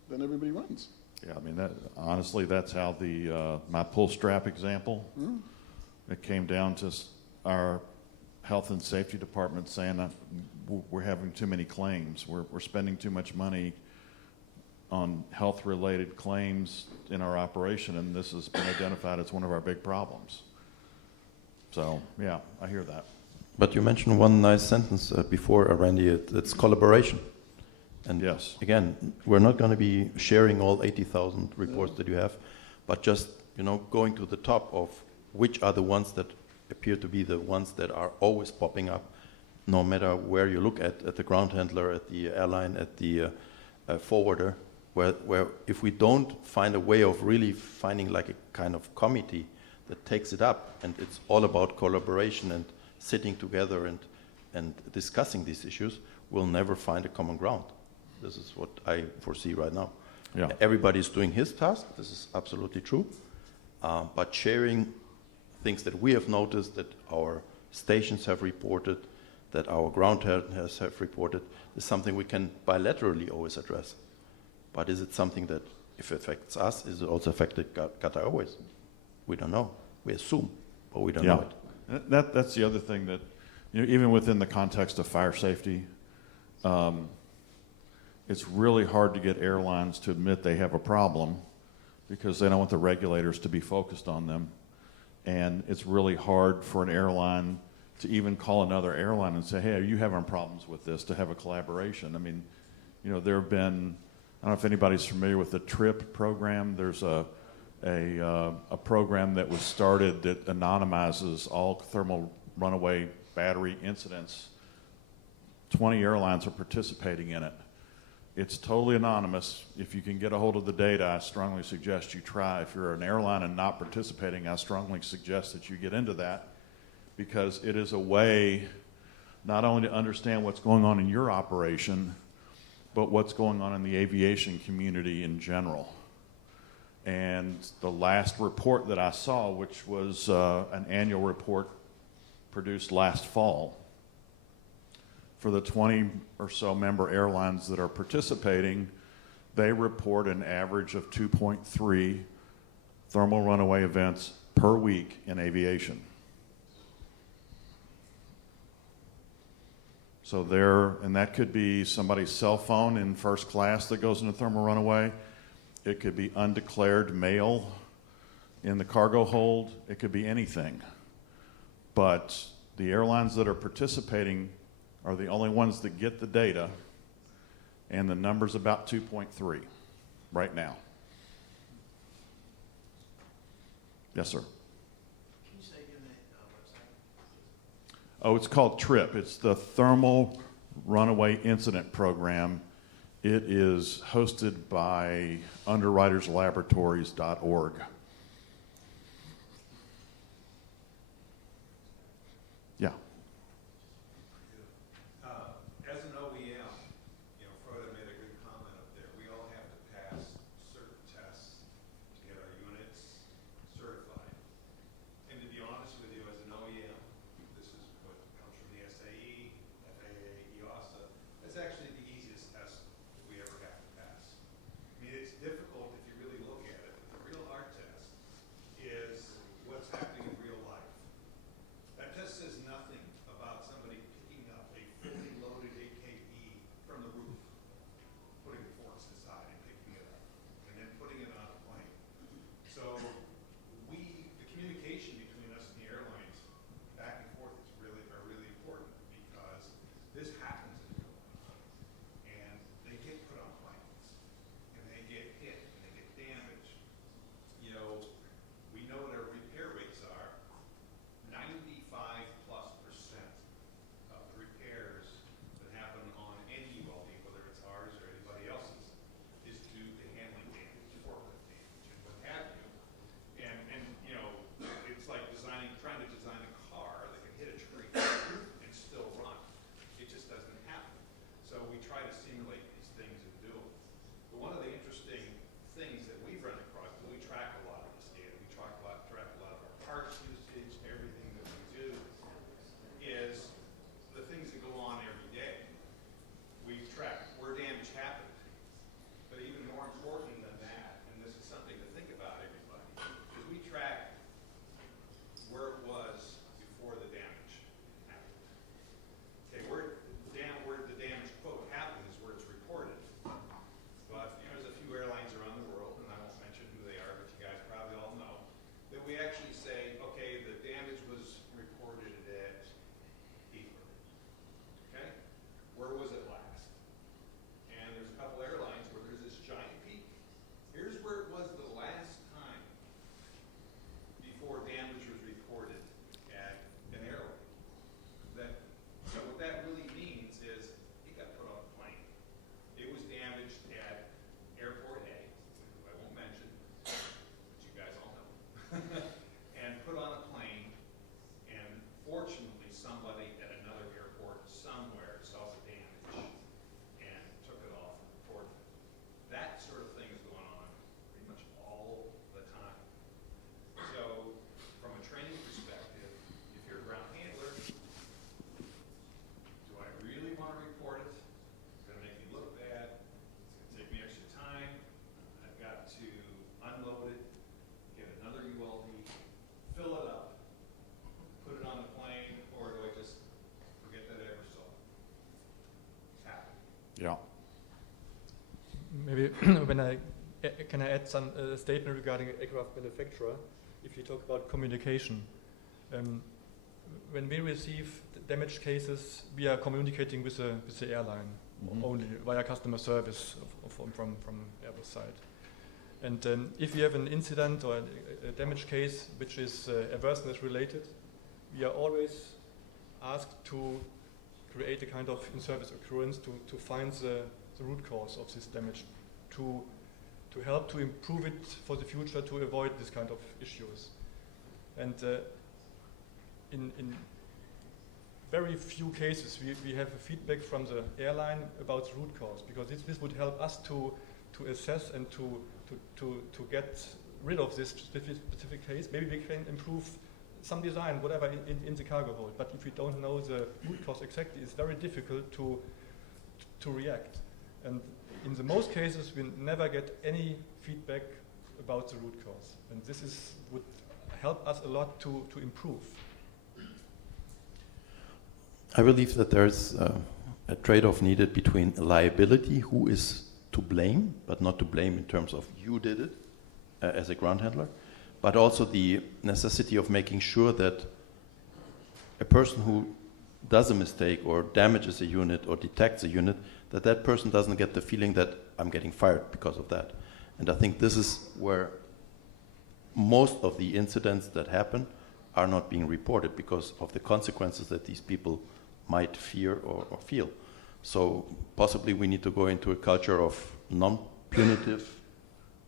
then everybody runs. Yeah, I mean, honestly, that's how my pull strap example, it came down to our health and safety department saying that we're having too many claims. We're spending too much money on health-related claims in our operation, and this has been identified as one of our big problems. So, yeah, I hear that. but you mentioned one nice sentence before, Randy. It's collaboration. And Yes. again, we're not going to be sharing all 80,000 reports that you have, but just going to the top of which are the ones that appear to be the ones that are always popping up, no matter where you look at the ground handler, at the airline, at the forwarder, where if we don't find a way of really finding like a kind of committee that takes it up, and it's all about collaboration and sitting together and discussing these issues, we'll never find a common ground. This is what I foresee right now. Yeah. Everybody's doing his task. This is absolutely true. But sharing things that we have noticed, that our stations have reported, that our ground handlers have reported, is something we can bilaterally always address. But is it something that, if it affects us, is it also affected Qatar Airways? We don't know. We assume, but we don't know it. That's the other thing that, even within the context of fire safety, it's really hard to get airlines to admit they have a problem because they don't want the regulators to be focused on them. And it's really hard for an airline to even call another airline and say, hey, are you having problems with this, to have a collaboration. I mean, there have been, I don't know if anybody's familiar with the TRIP program. There's a program that was started that anonymizes all thermal runaway battery incidents. 20 airlines are participating in it. It's totally anonymous. If you can get a hold of the data, I strongly suggest you try. If you're an airline and not participating, I strongly suggest that you get into that, because it is a way not only to understand what's going on in your operation, but what's going on in the aviation community in general. And the last report that I saw, which was an annual report produced last fall, for the 20 or so member airlines that are participating, they report an average of 2.3 thermal runaway events per week in aviation. So and that could be somebody's cell phone in first class that goes into thermal runaway. It could be undeclared mail in the cargo hold. It could be anything. But the airlines that are participating are the only ones that get the data, and the number's about 2.3 right now. Yes, sir. Can you say again the website? Oh, it's called TRIP. It's the Thermal Runaway Incident Program. It is hosted by underwriterslaboratories.org. Yeah. As an OEM, Frodo made a good comment up there. We all have to pass certain tests to get our units certified. And to be honest with you, as an OEM, this is what comes from the SAE, FAA, EASA. That's actually the easiest test that we ever have to pass. I mean, it's difficult if you really look at it, but the real hard test Yeah. Maybe can I add some statement regarding aircraft manufacturer? If you talk about communication, when we receive damage cases, we are communicating with the airline only via customer service from Airbus side. And if you have an incident or a damage case which is airworthiness related, we are always asked to create a kind of in-service occurrence to find the root cause of this damage, to help to improve it for the future, to avoid this kind of issues. And in very few cases we have a feedback from the airline about the root cause, because this would help us to assess and to get rid of this specific case. Maybe we can improve some design, whatever, in the cargo hold. But if we don't know the root cause exactly, it's very difficult to react. And in the most cases, we never get any feedback about the root cause. And this would help us a lot to improve. I believe that there's a trade-off needed between liability, who is to blame, but not to blame in terms of you did it as a ground handler, but also the necessity of making sure that a person who does a mistake or damages a unit or detects a unit, that person doesn't get the feeling that I'm getting fired because of that. And I think this is where most of the incidents that happen are not being reported because of the consequences that these people might fear or feel. So possibly we need to go into a culture of non-punitive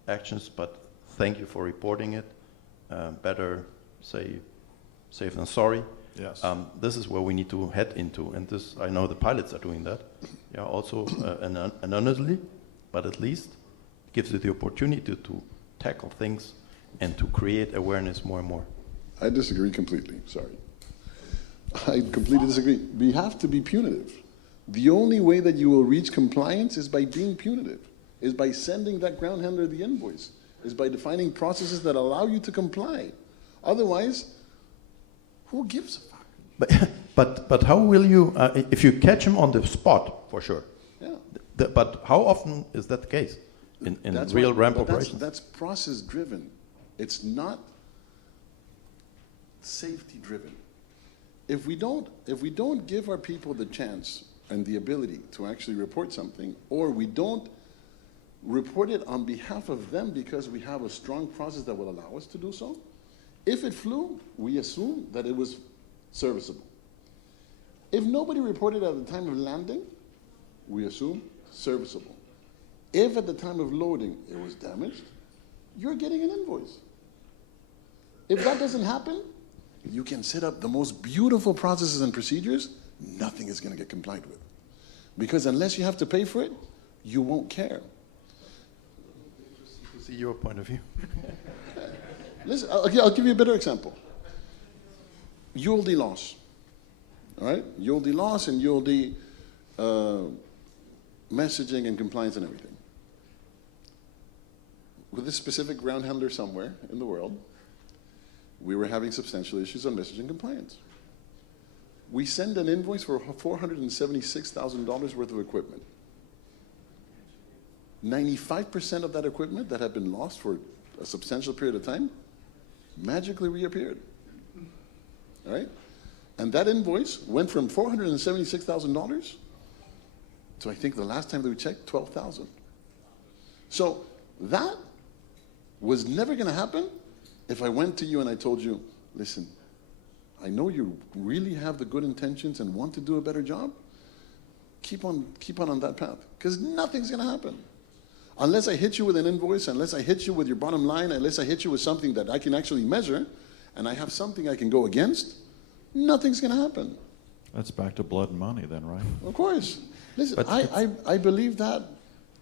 actions, but thank you for reporting it. Better say safe than sorry. Yes. This is where we need to head into, and this, I know the pilots are doing that. Yeah, also anonymously, but at least gives you the opportunity to tackle things and to create awareness more and more. I disagree completely, sorry. I completely disagree. We have to be punitive. The only way that you will reach compliance is by being punitive, is by sending that ground handler the invoice, is by defining processes that allow you to comply. Otherwise, who gives a fuck? But how will you, if you catch him on the spot, for sure. Yeah. But how often is that the case in real ramp operations? That's process driven. It's not safety driven. If we don't give our people the chance and the ability to actually report something, or we don't report it on behalf of them because we have a strong process that will allow us to do so, if it flew, we assume that it was serviceable. If nobody reported at the time of landing, we assume serviceable. If at the time of loading it was damaged, you're getting an invoice. If that doesn't happen, you can set up the most beautiful processes and procedures, nothing is going to get complied with. Because unless you have to pay for it, you won't care. To see your point of view. Listen, I'll give you a better example. ULD loss. All right? ULD loss and ULD messaging and compliance and everything. With this specific ground handler somewhere in the world, we were having substantial issues on messaging compliance. We send an invoice for $476,000 worth of equipment. 95% of that equipment that had been lost for a substantial period of time magically reappeared. All right? And that invoice went from $476,000 to, I think the last time that we checked, $12,000. So that was never going to happen if I went to you and I told you, listen, I know you really have the good intentions and want to do a better job. Keep on that path, because nothing's going to happen. Unless I hit you with an invoice, unless I hit you with your bottom line, unless I hit you with something that I can actually measure, and I have something I can go against, nothing's going to happen. That's back to blood and money then, right? Of course. Listen, I believe that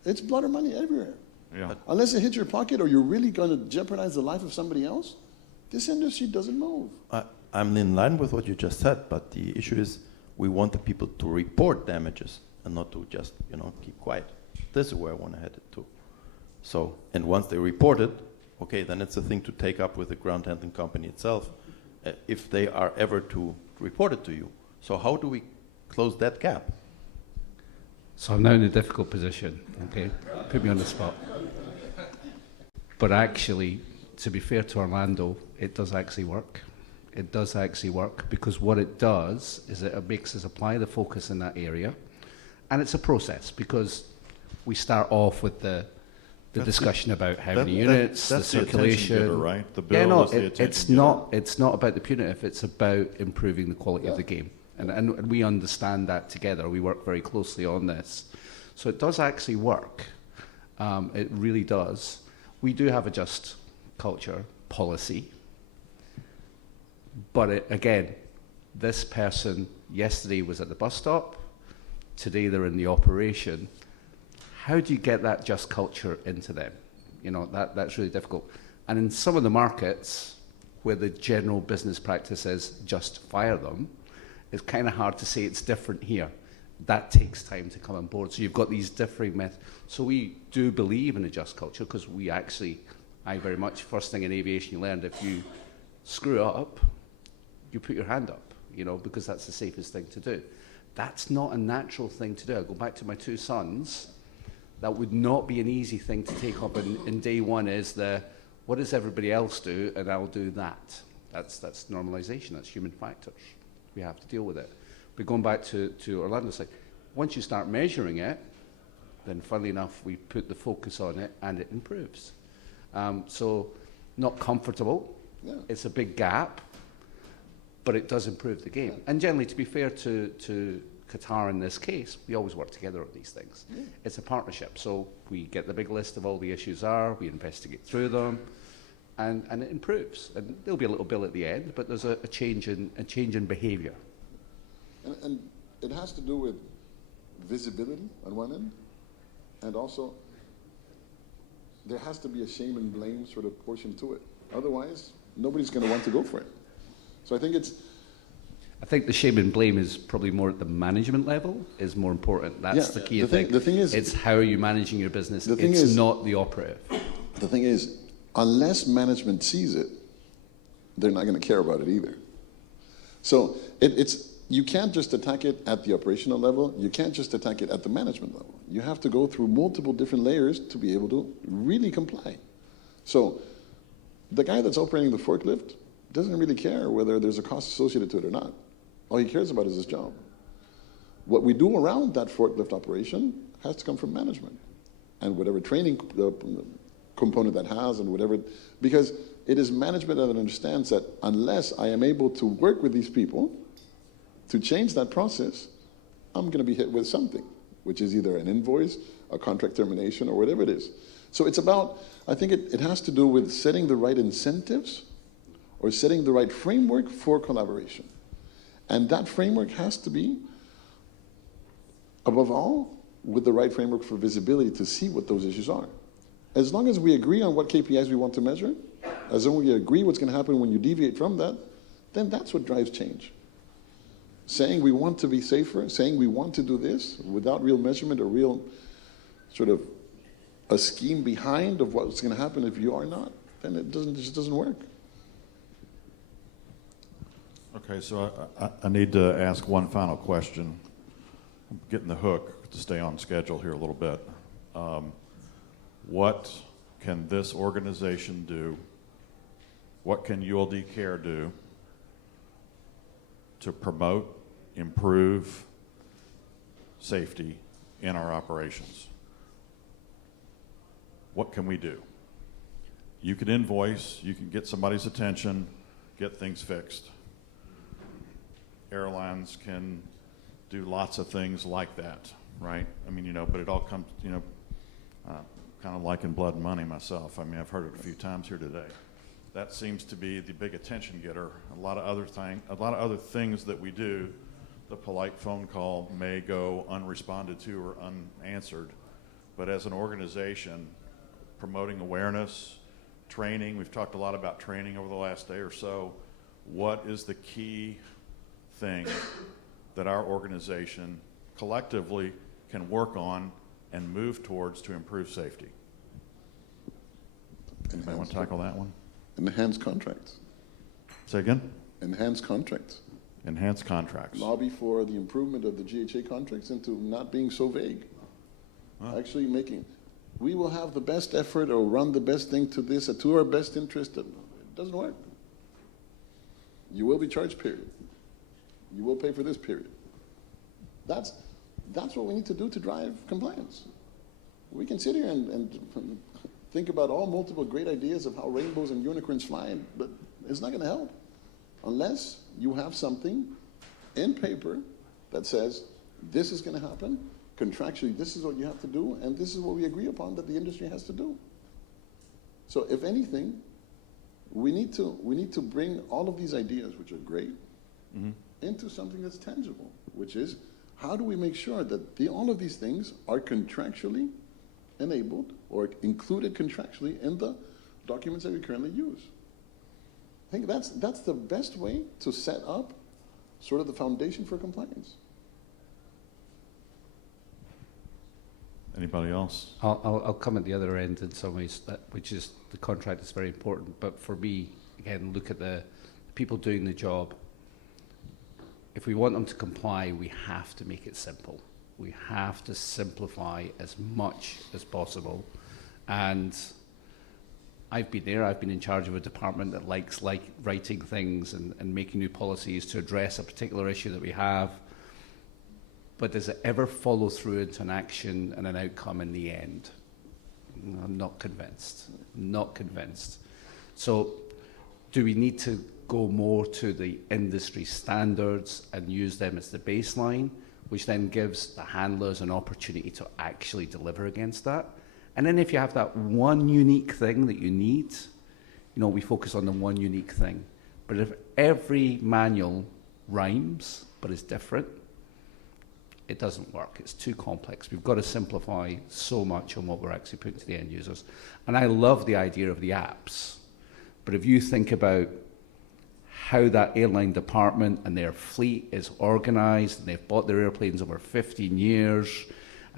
it's blood or money everywhere. Yeah. Unless it hits your pocket or you're really going to jeopardize the life of somebody else, this industry doesn't move. I'm in line with what you just said, but the issue is we want the people to report damages and not to just, keep quiet. This is where I want to head it to. So, and once they report it, okay, then it's a thing to take up with the ground handling company itself, if they are ever to report it to you. So how do we close that gap? So I'm now in a difficult position, okay? Put me on the spot. But actually, to be fair to Orlando, it does actually work. It does actually work because what it does is it makes us apply the focus in that area. And it's a process because we start off with the discussion about how many units, the that's the attention circulation. getter, right? The Yeah, bill no, is the attention it's getter. it's not about the punitive, it's about improving the quality of the game. And we understand that together. We work very closely on this. So it does actually work. It really does. We do have a just culture policy. But again, this person yesterday was at the bus stop. Today they're in the operation. How do you get that just culture into them? You know, that's really difficult. And in some of the markets where the general business practice is just fire them, it's kind of hard to say it's different here. That takes time to come on board. So you've got these differing methods. So we do believe in a just culture because I very much, first thing in aviation you learned, if you screw up, you put your hand up, you know, because that's the safest thing to do. That's not a natural thing to do. I go back to my two sons. That would not be an easy thing to take up in day one is what does everybody else do and I'll do that. That's normalization, that's human factors. We have to deal with it. But going back to Orlando, it's like, once you start measuring it, then funnily enough, we put the focus on it and it improves. So not comfortable, it's a big gap, but it does improve the game. And generally, to be fair to Qatar in this case, we always work together on these things. It's a partnership. So we get the big list of all the issues we investigate through them, and it improves. And there'll be a little bill at the end, but there's a change in behaviour. And it has to do with visibility on one end, and also there has to be a shame and blame sort of portion to it. Otherwise, nobody's going to want to go for it. So I think the shame and blame is probably more at the management level, is more important. That's the key thing. The thing is, it's how are you managing your business. Not the operative. The thing is, unless management sees it, they're not going to care about it either. So you can't just attack it at the operational level. You can't just attack it at the management level. You have to go through multiple different layers to be able to really comply. So the guy that's operating the forklift doesn't really care whether there's a cost associated to it or not. All he cares about is his job. What we do around that forklift operation has to come from management and whatever training component that has and whatever, because it is management that understands that unless I am able to work with these people to change that process, I'm going to be hit with something, which is either an invoice, a contract termination, or whatever it is. So it's about, I think it has to do with setting the right incentives or setting the right framework for collaboration. And that framework has to be, above all, with the right framework for visibility to see what those issues are. As long as we agree on what KPIs we want to measure, as long as we agree what's going to happen when you deviate from that, then that's what drives change. Saying we want to be safer, saying we want to do this without real measurement or real sort of a scheme behind of what's going to happen if you are not, then it just doesn't work. Okay, so I need to ask one final question. I'm getting the hook to stay on schedule here a little bit. What can this organization do? What can ULD Care do to promote, improve safety in our operations? What can we do? You can invoice, you can get somebody's attention, get things fixed. Airlines can do lots of things like that, right? I mean, but it all comes, kind of like in Blood and Money myself. I mean, I've heard it a few times here today. That seems to be the big attention getter. A lot of other things that we do, the polite phone call may go unresponded to or unanswered. But as an organization, promoting awareness, training, we've talked a lot about training over the last day or so. What is the key thing that our organization collectively can work on and move towards to improve safety? Anybody want to tackle that one? Enhanced contracts. Say again? Enhanced contracts. Enhanced contracts. lobby for the improvement of the GHA contracts into not being so vague. Actually making, we will have the best effort or run the best thing to this, to our best interest. It doesn't work. You will be charged, period. You will pay for this, period. That's what we need to do to drive compliance. We can sit here and think about all multiple great ideas of how rainbows and unicorns fly, but it's not going to help unless you have something in paper that says this is going to happen, contractually this is what you have to do, and this is what we agree upon that the industry has to do. So if anything, we need to bring all of these ideas, which are great, into something that's tangible, which is how do we make sure that all of these things are contractually enabled or included contractually in the documents that we currently use. I think that's the best way to set up sort of the foundation for compliance. Anybody else? I'll come at the other end in some ways, which is the contract is very important. But for me, again, look at the people doing the job. If we want them to comply, we have to make it simple. We have to simplify as much as possible. And I've been there. I've been in charge of a department that likes writing things and making new policies to address a particular issue that we have. But does it ever follow through into an action and an outcome in the end? I'm not convinced. Not convinced. So do we need to go more to the industry standards and use them as the baseline, which then gives the handlers an opportunity to actually deliver against that? And then if you have that one unique thing that you need, we focus on the one unique thing. But if every manual rhymes but is different, it doesn't work. It's too complex. We've got to simplify so much on what we're actually putting to the end users. And I love the idea of the apps. But if you think about how that airline department and their fleet is organized, and they've bought their airplanes over 15 years,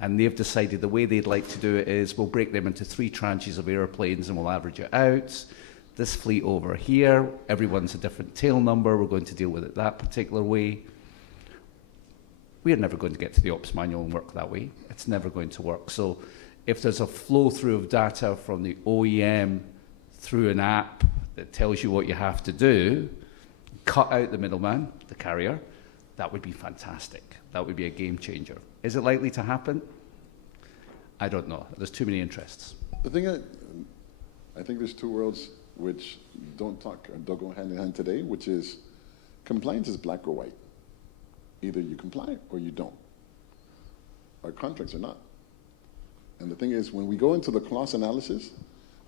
and they've decided the way they'd like to do it is we'll break them into 3 tranches of airplanes and we'll average it out. This fleet over here, everyone's a different tail number, we're going to deal with it that particular way. We're never going to get to the ops manual and work that way. It's never going to work. So if there's a flow through of data from the OEM through an app that tells you what you have to do, cut out the middleman, the carrier, that would be fantastic. That would be a game changer. Is it likely to happen? I don't know. There's too many interests. The thing I think there's 2 worlds which don't go hand in hand today, which is compliance is black or white. Either you comply or you don't. Our contracts are not. And the thing is, when we go into the clause analysis,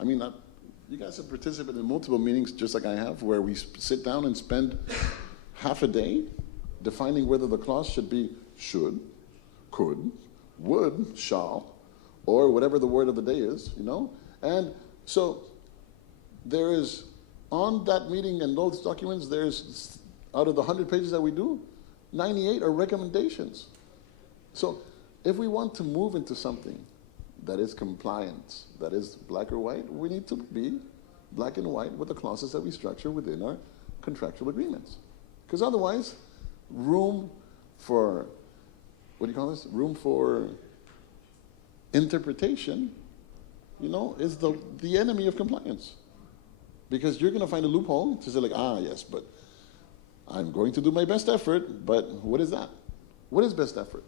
you guys have participated in multiple meetings just like I have, where we sit down and spend half a day defining whether the clause should be should, could, would, shall, or whatever the word of the day is, And so there is, on that meeting and those documents, there's, out of the 100 pages that we do, 98 are recommendations. So if we want to move into something that is compliant, that is black or white, we need to be black and white with the clauses that we structure within our contractual agreements. Because otherwise, room for, room for interpretation, is the enemy of compliance. Because you're going to find a loophole to say yes, but I'm going to do my best effort, but what is that? What is best effort?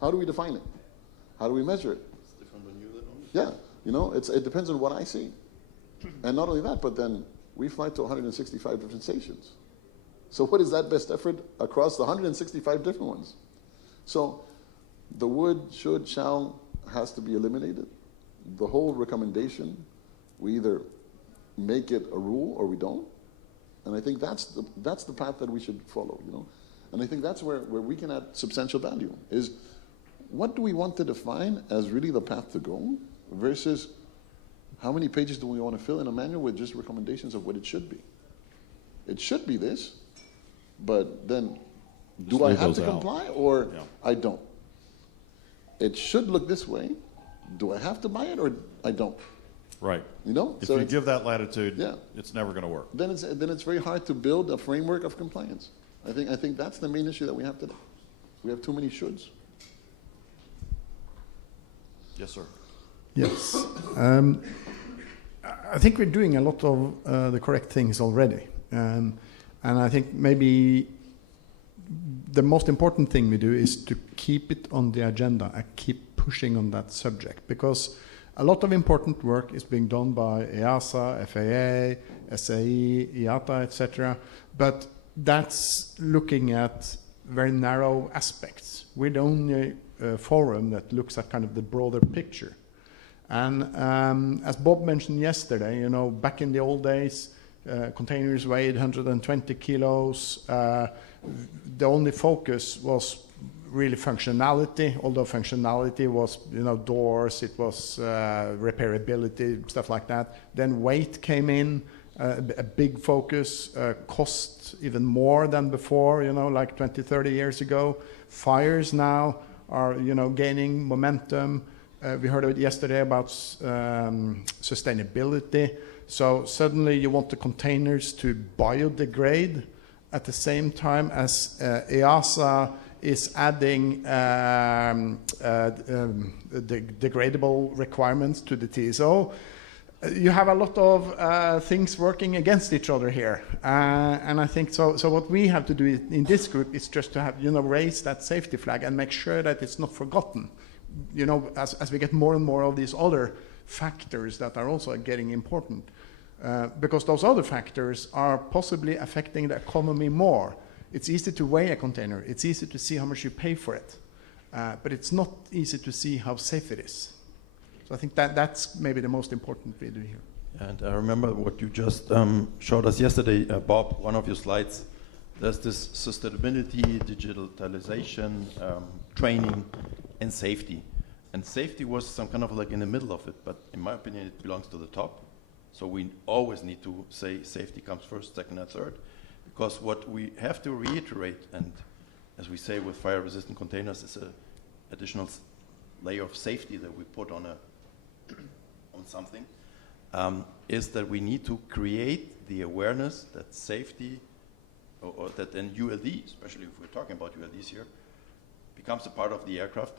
How do we define it? How do we measure it? It's different than you then. Yeah, it depends on what I see. And not only that, but then we fly to 165 different stations. So what is that best effort across the 165 different ones? So the would, should, shall has to be eliminated. The whole recommendation, we either make it a rule or we don't. And I think that's the path that we should follow, And I think that's where we can add substantial value, is what do we want to define as really the path to go versus how many pages do we want to fill in a manual with just recommendations of what it should be? It should be this, but then do I have to comply or I don't? It should look this way. Do I have to buy it or I don't? Right. You know, If so you it's- give that latitude, Yeah. it's never going to work. then it's very hard to build a framework of compliance. I think that's the main issue that we have today. We have too many shoulds. Yes, sir. Yes. I think we're doing a lot of the correct things already. And I think maybe the most important thing we do is to keep it on the agenda and keep pushing on that subject, because a lot of important work is being done by EASA, FAA, SAE, IATA, etc. But that's looking at very narrow aspects. We're the only forum that looks at kind of the broader picture. And as Bob mentioned yesterday, you know, back in the old days, containers weighed 120 kilos. The only focus was really functionality, although functionality was, you know, doors, it was repairability, stuff like that. Then weight came in, a big focus, cost even more than before, you know, like 20, 30 years ago. Fires now are, you know, gaining momentum. We heard it yesterday about sustainability. So suddenly you want the containers to biodegrade at the same time as EASA is adding degradable requirements to the TSO. You have a lot of things working against each other here. And I think so what we have to do in this group is just to have, you know, raise that safety flag and make sure that it's not forgotten. You know, as we get more and more of these other factors that are also getting important. Because those other factors are possibly affecting the economy more. It's easy to weigh a container. It's easy to see how much you pay for it. But it's not easy to see how safe it is. So I think that's maybe the most important we do here. And I remember what you just showed us yesterday, Bob, one of your slides. There's this sustainability, digitalization, training, and safety. And safety was some kind of like in the middle of it, but in my opinion, it belongs to the top. So we always need to say safety comes first, second, and third. Because what we have to reiterate, and as we say with fire-resistant containers, is an additional layer of safety that we put on something, is that we need to create the awareness that safety, or that then ULD, especially if we're talking about ULDs here, becomes a part of the aircraft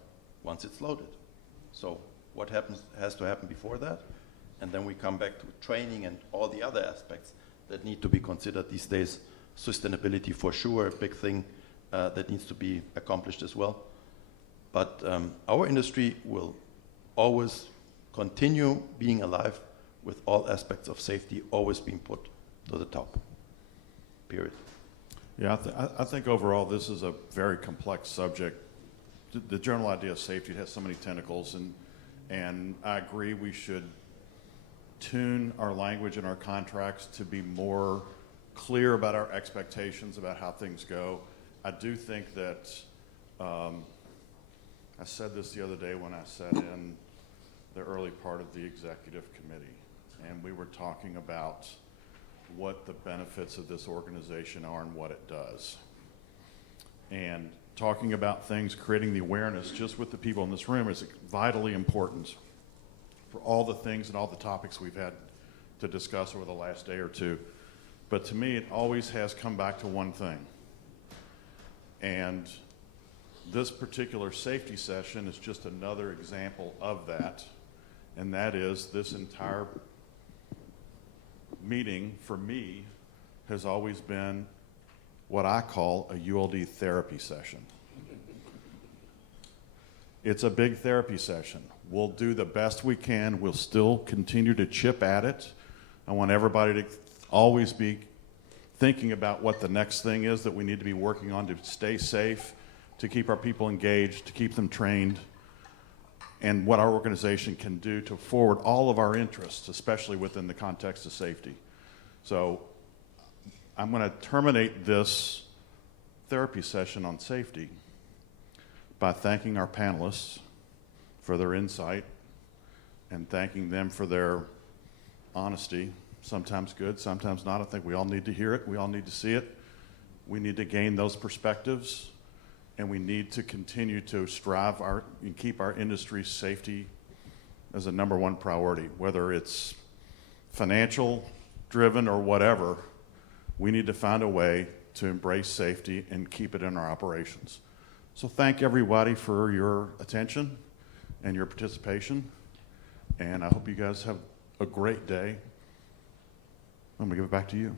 once it's loaded. So what has to happen before that? And then we come back to training and all the other aspects that need to be considered these days. Sustainability for sure, a big thing that needs to be accomplished as well. But our industry will always continue being alive with all aspects of safety always being put to the top, period. Yeah, I think overall this is a very complex subject. The general idea of safety has so many tentacles, and I agree we should tune our language and our contracts to be more clear about our expectations about how things go. I do think that, I said this the other day when I sat in the early part of the executive committee, and we were talking about what the benefits of this organization are and what it does. And talking about things, creating the awareness just with the people in this room is vitally important for all the things and all the topics we've had to discuss over the last day or two. But to me, it always has come back to one thing. And this particular safety session is just another example of that. And that is this entire meeting for me has always been what I call a ULD therapy session. It's a big therapy session. We'll do the best we can. We'll still continue to chip at it. I want everybody to always be thinking about what the next thing is that we need to be working on to stay safe, to keep our people engaged, to keep them trained, and what our organization can do to forward all of our interests, especially within the context of safety. So I'm going to terminate this therapy session on safety by thanking our panelists for their insight and thanking them for their honesty. Sometimes good, sometimes not. I think we all need to hear it. We all need to see it. We need to gain those perspectives, and we need to continue to strive and keep our industry's safety as a number one priority, whether it's financial driven or whatever. We need to find a way to embrace safety and keep it in our operations. So thank everybody for your attention and your participation, and I hope you guys have a great day. I'm going to give it back to you.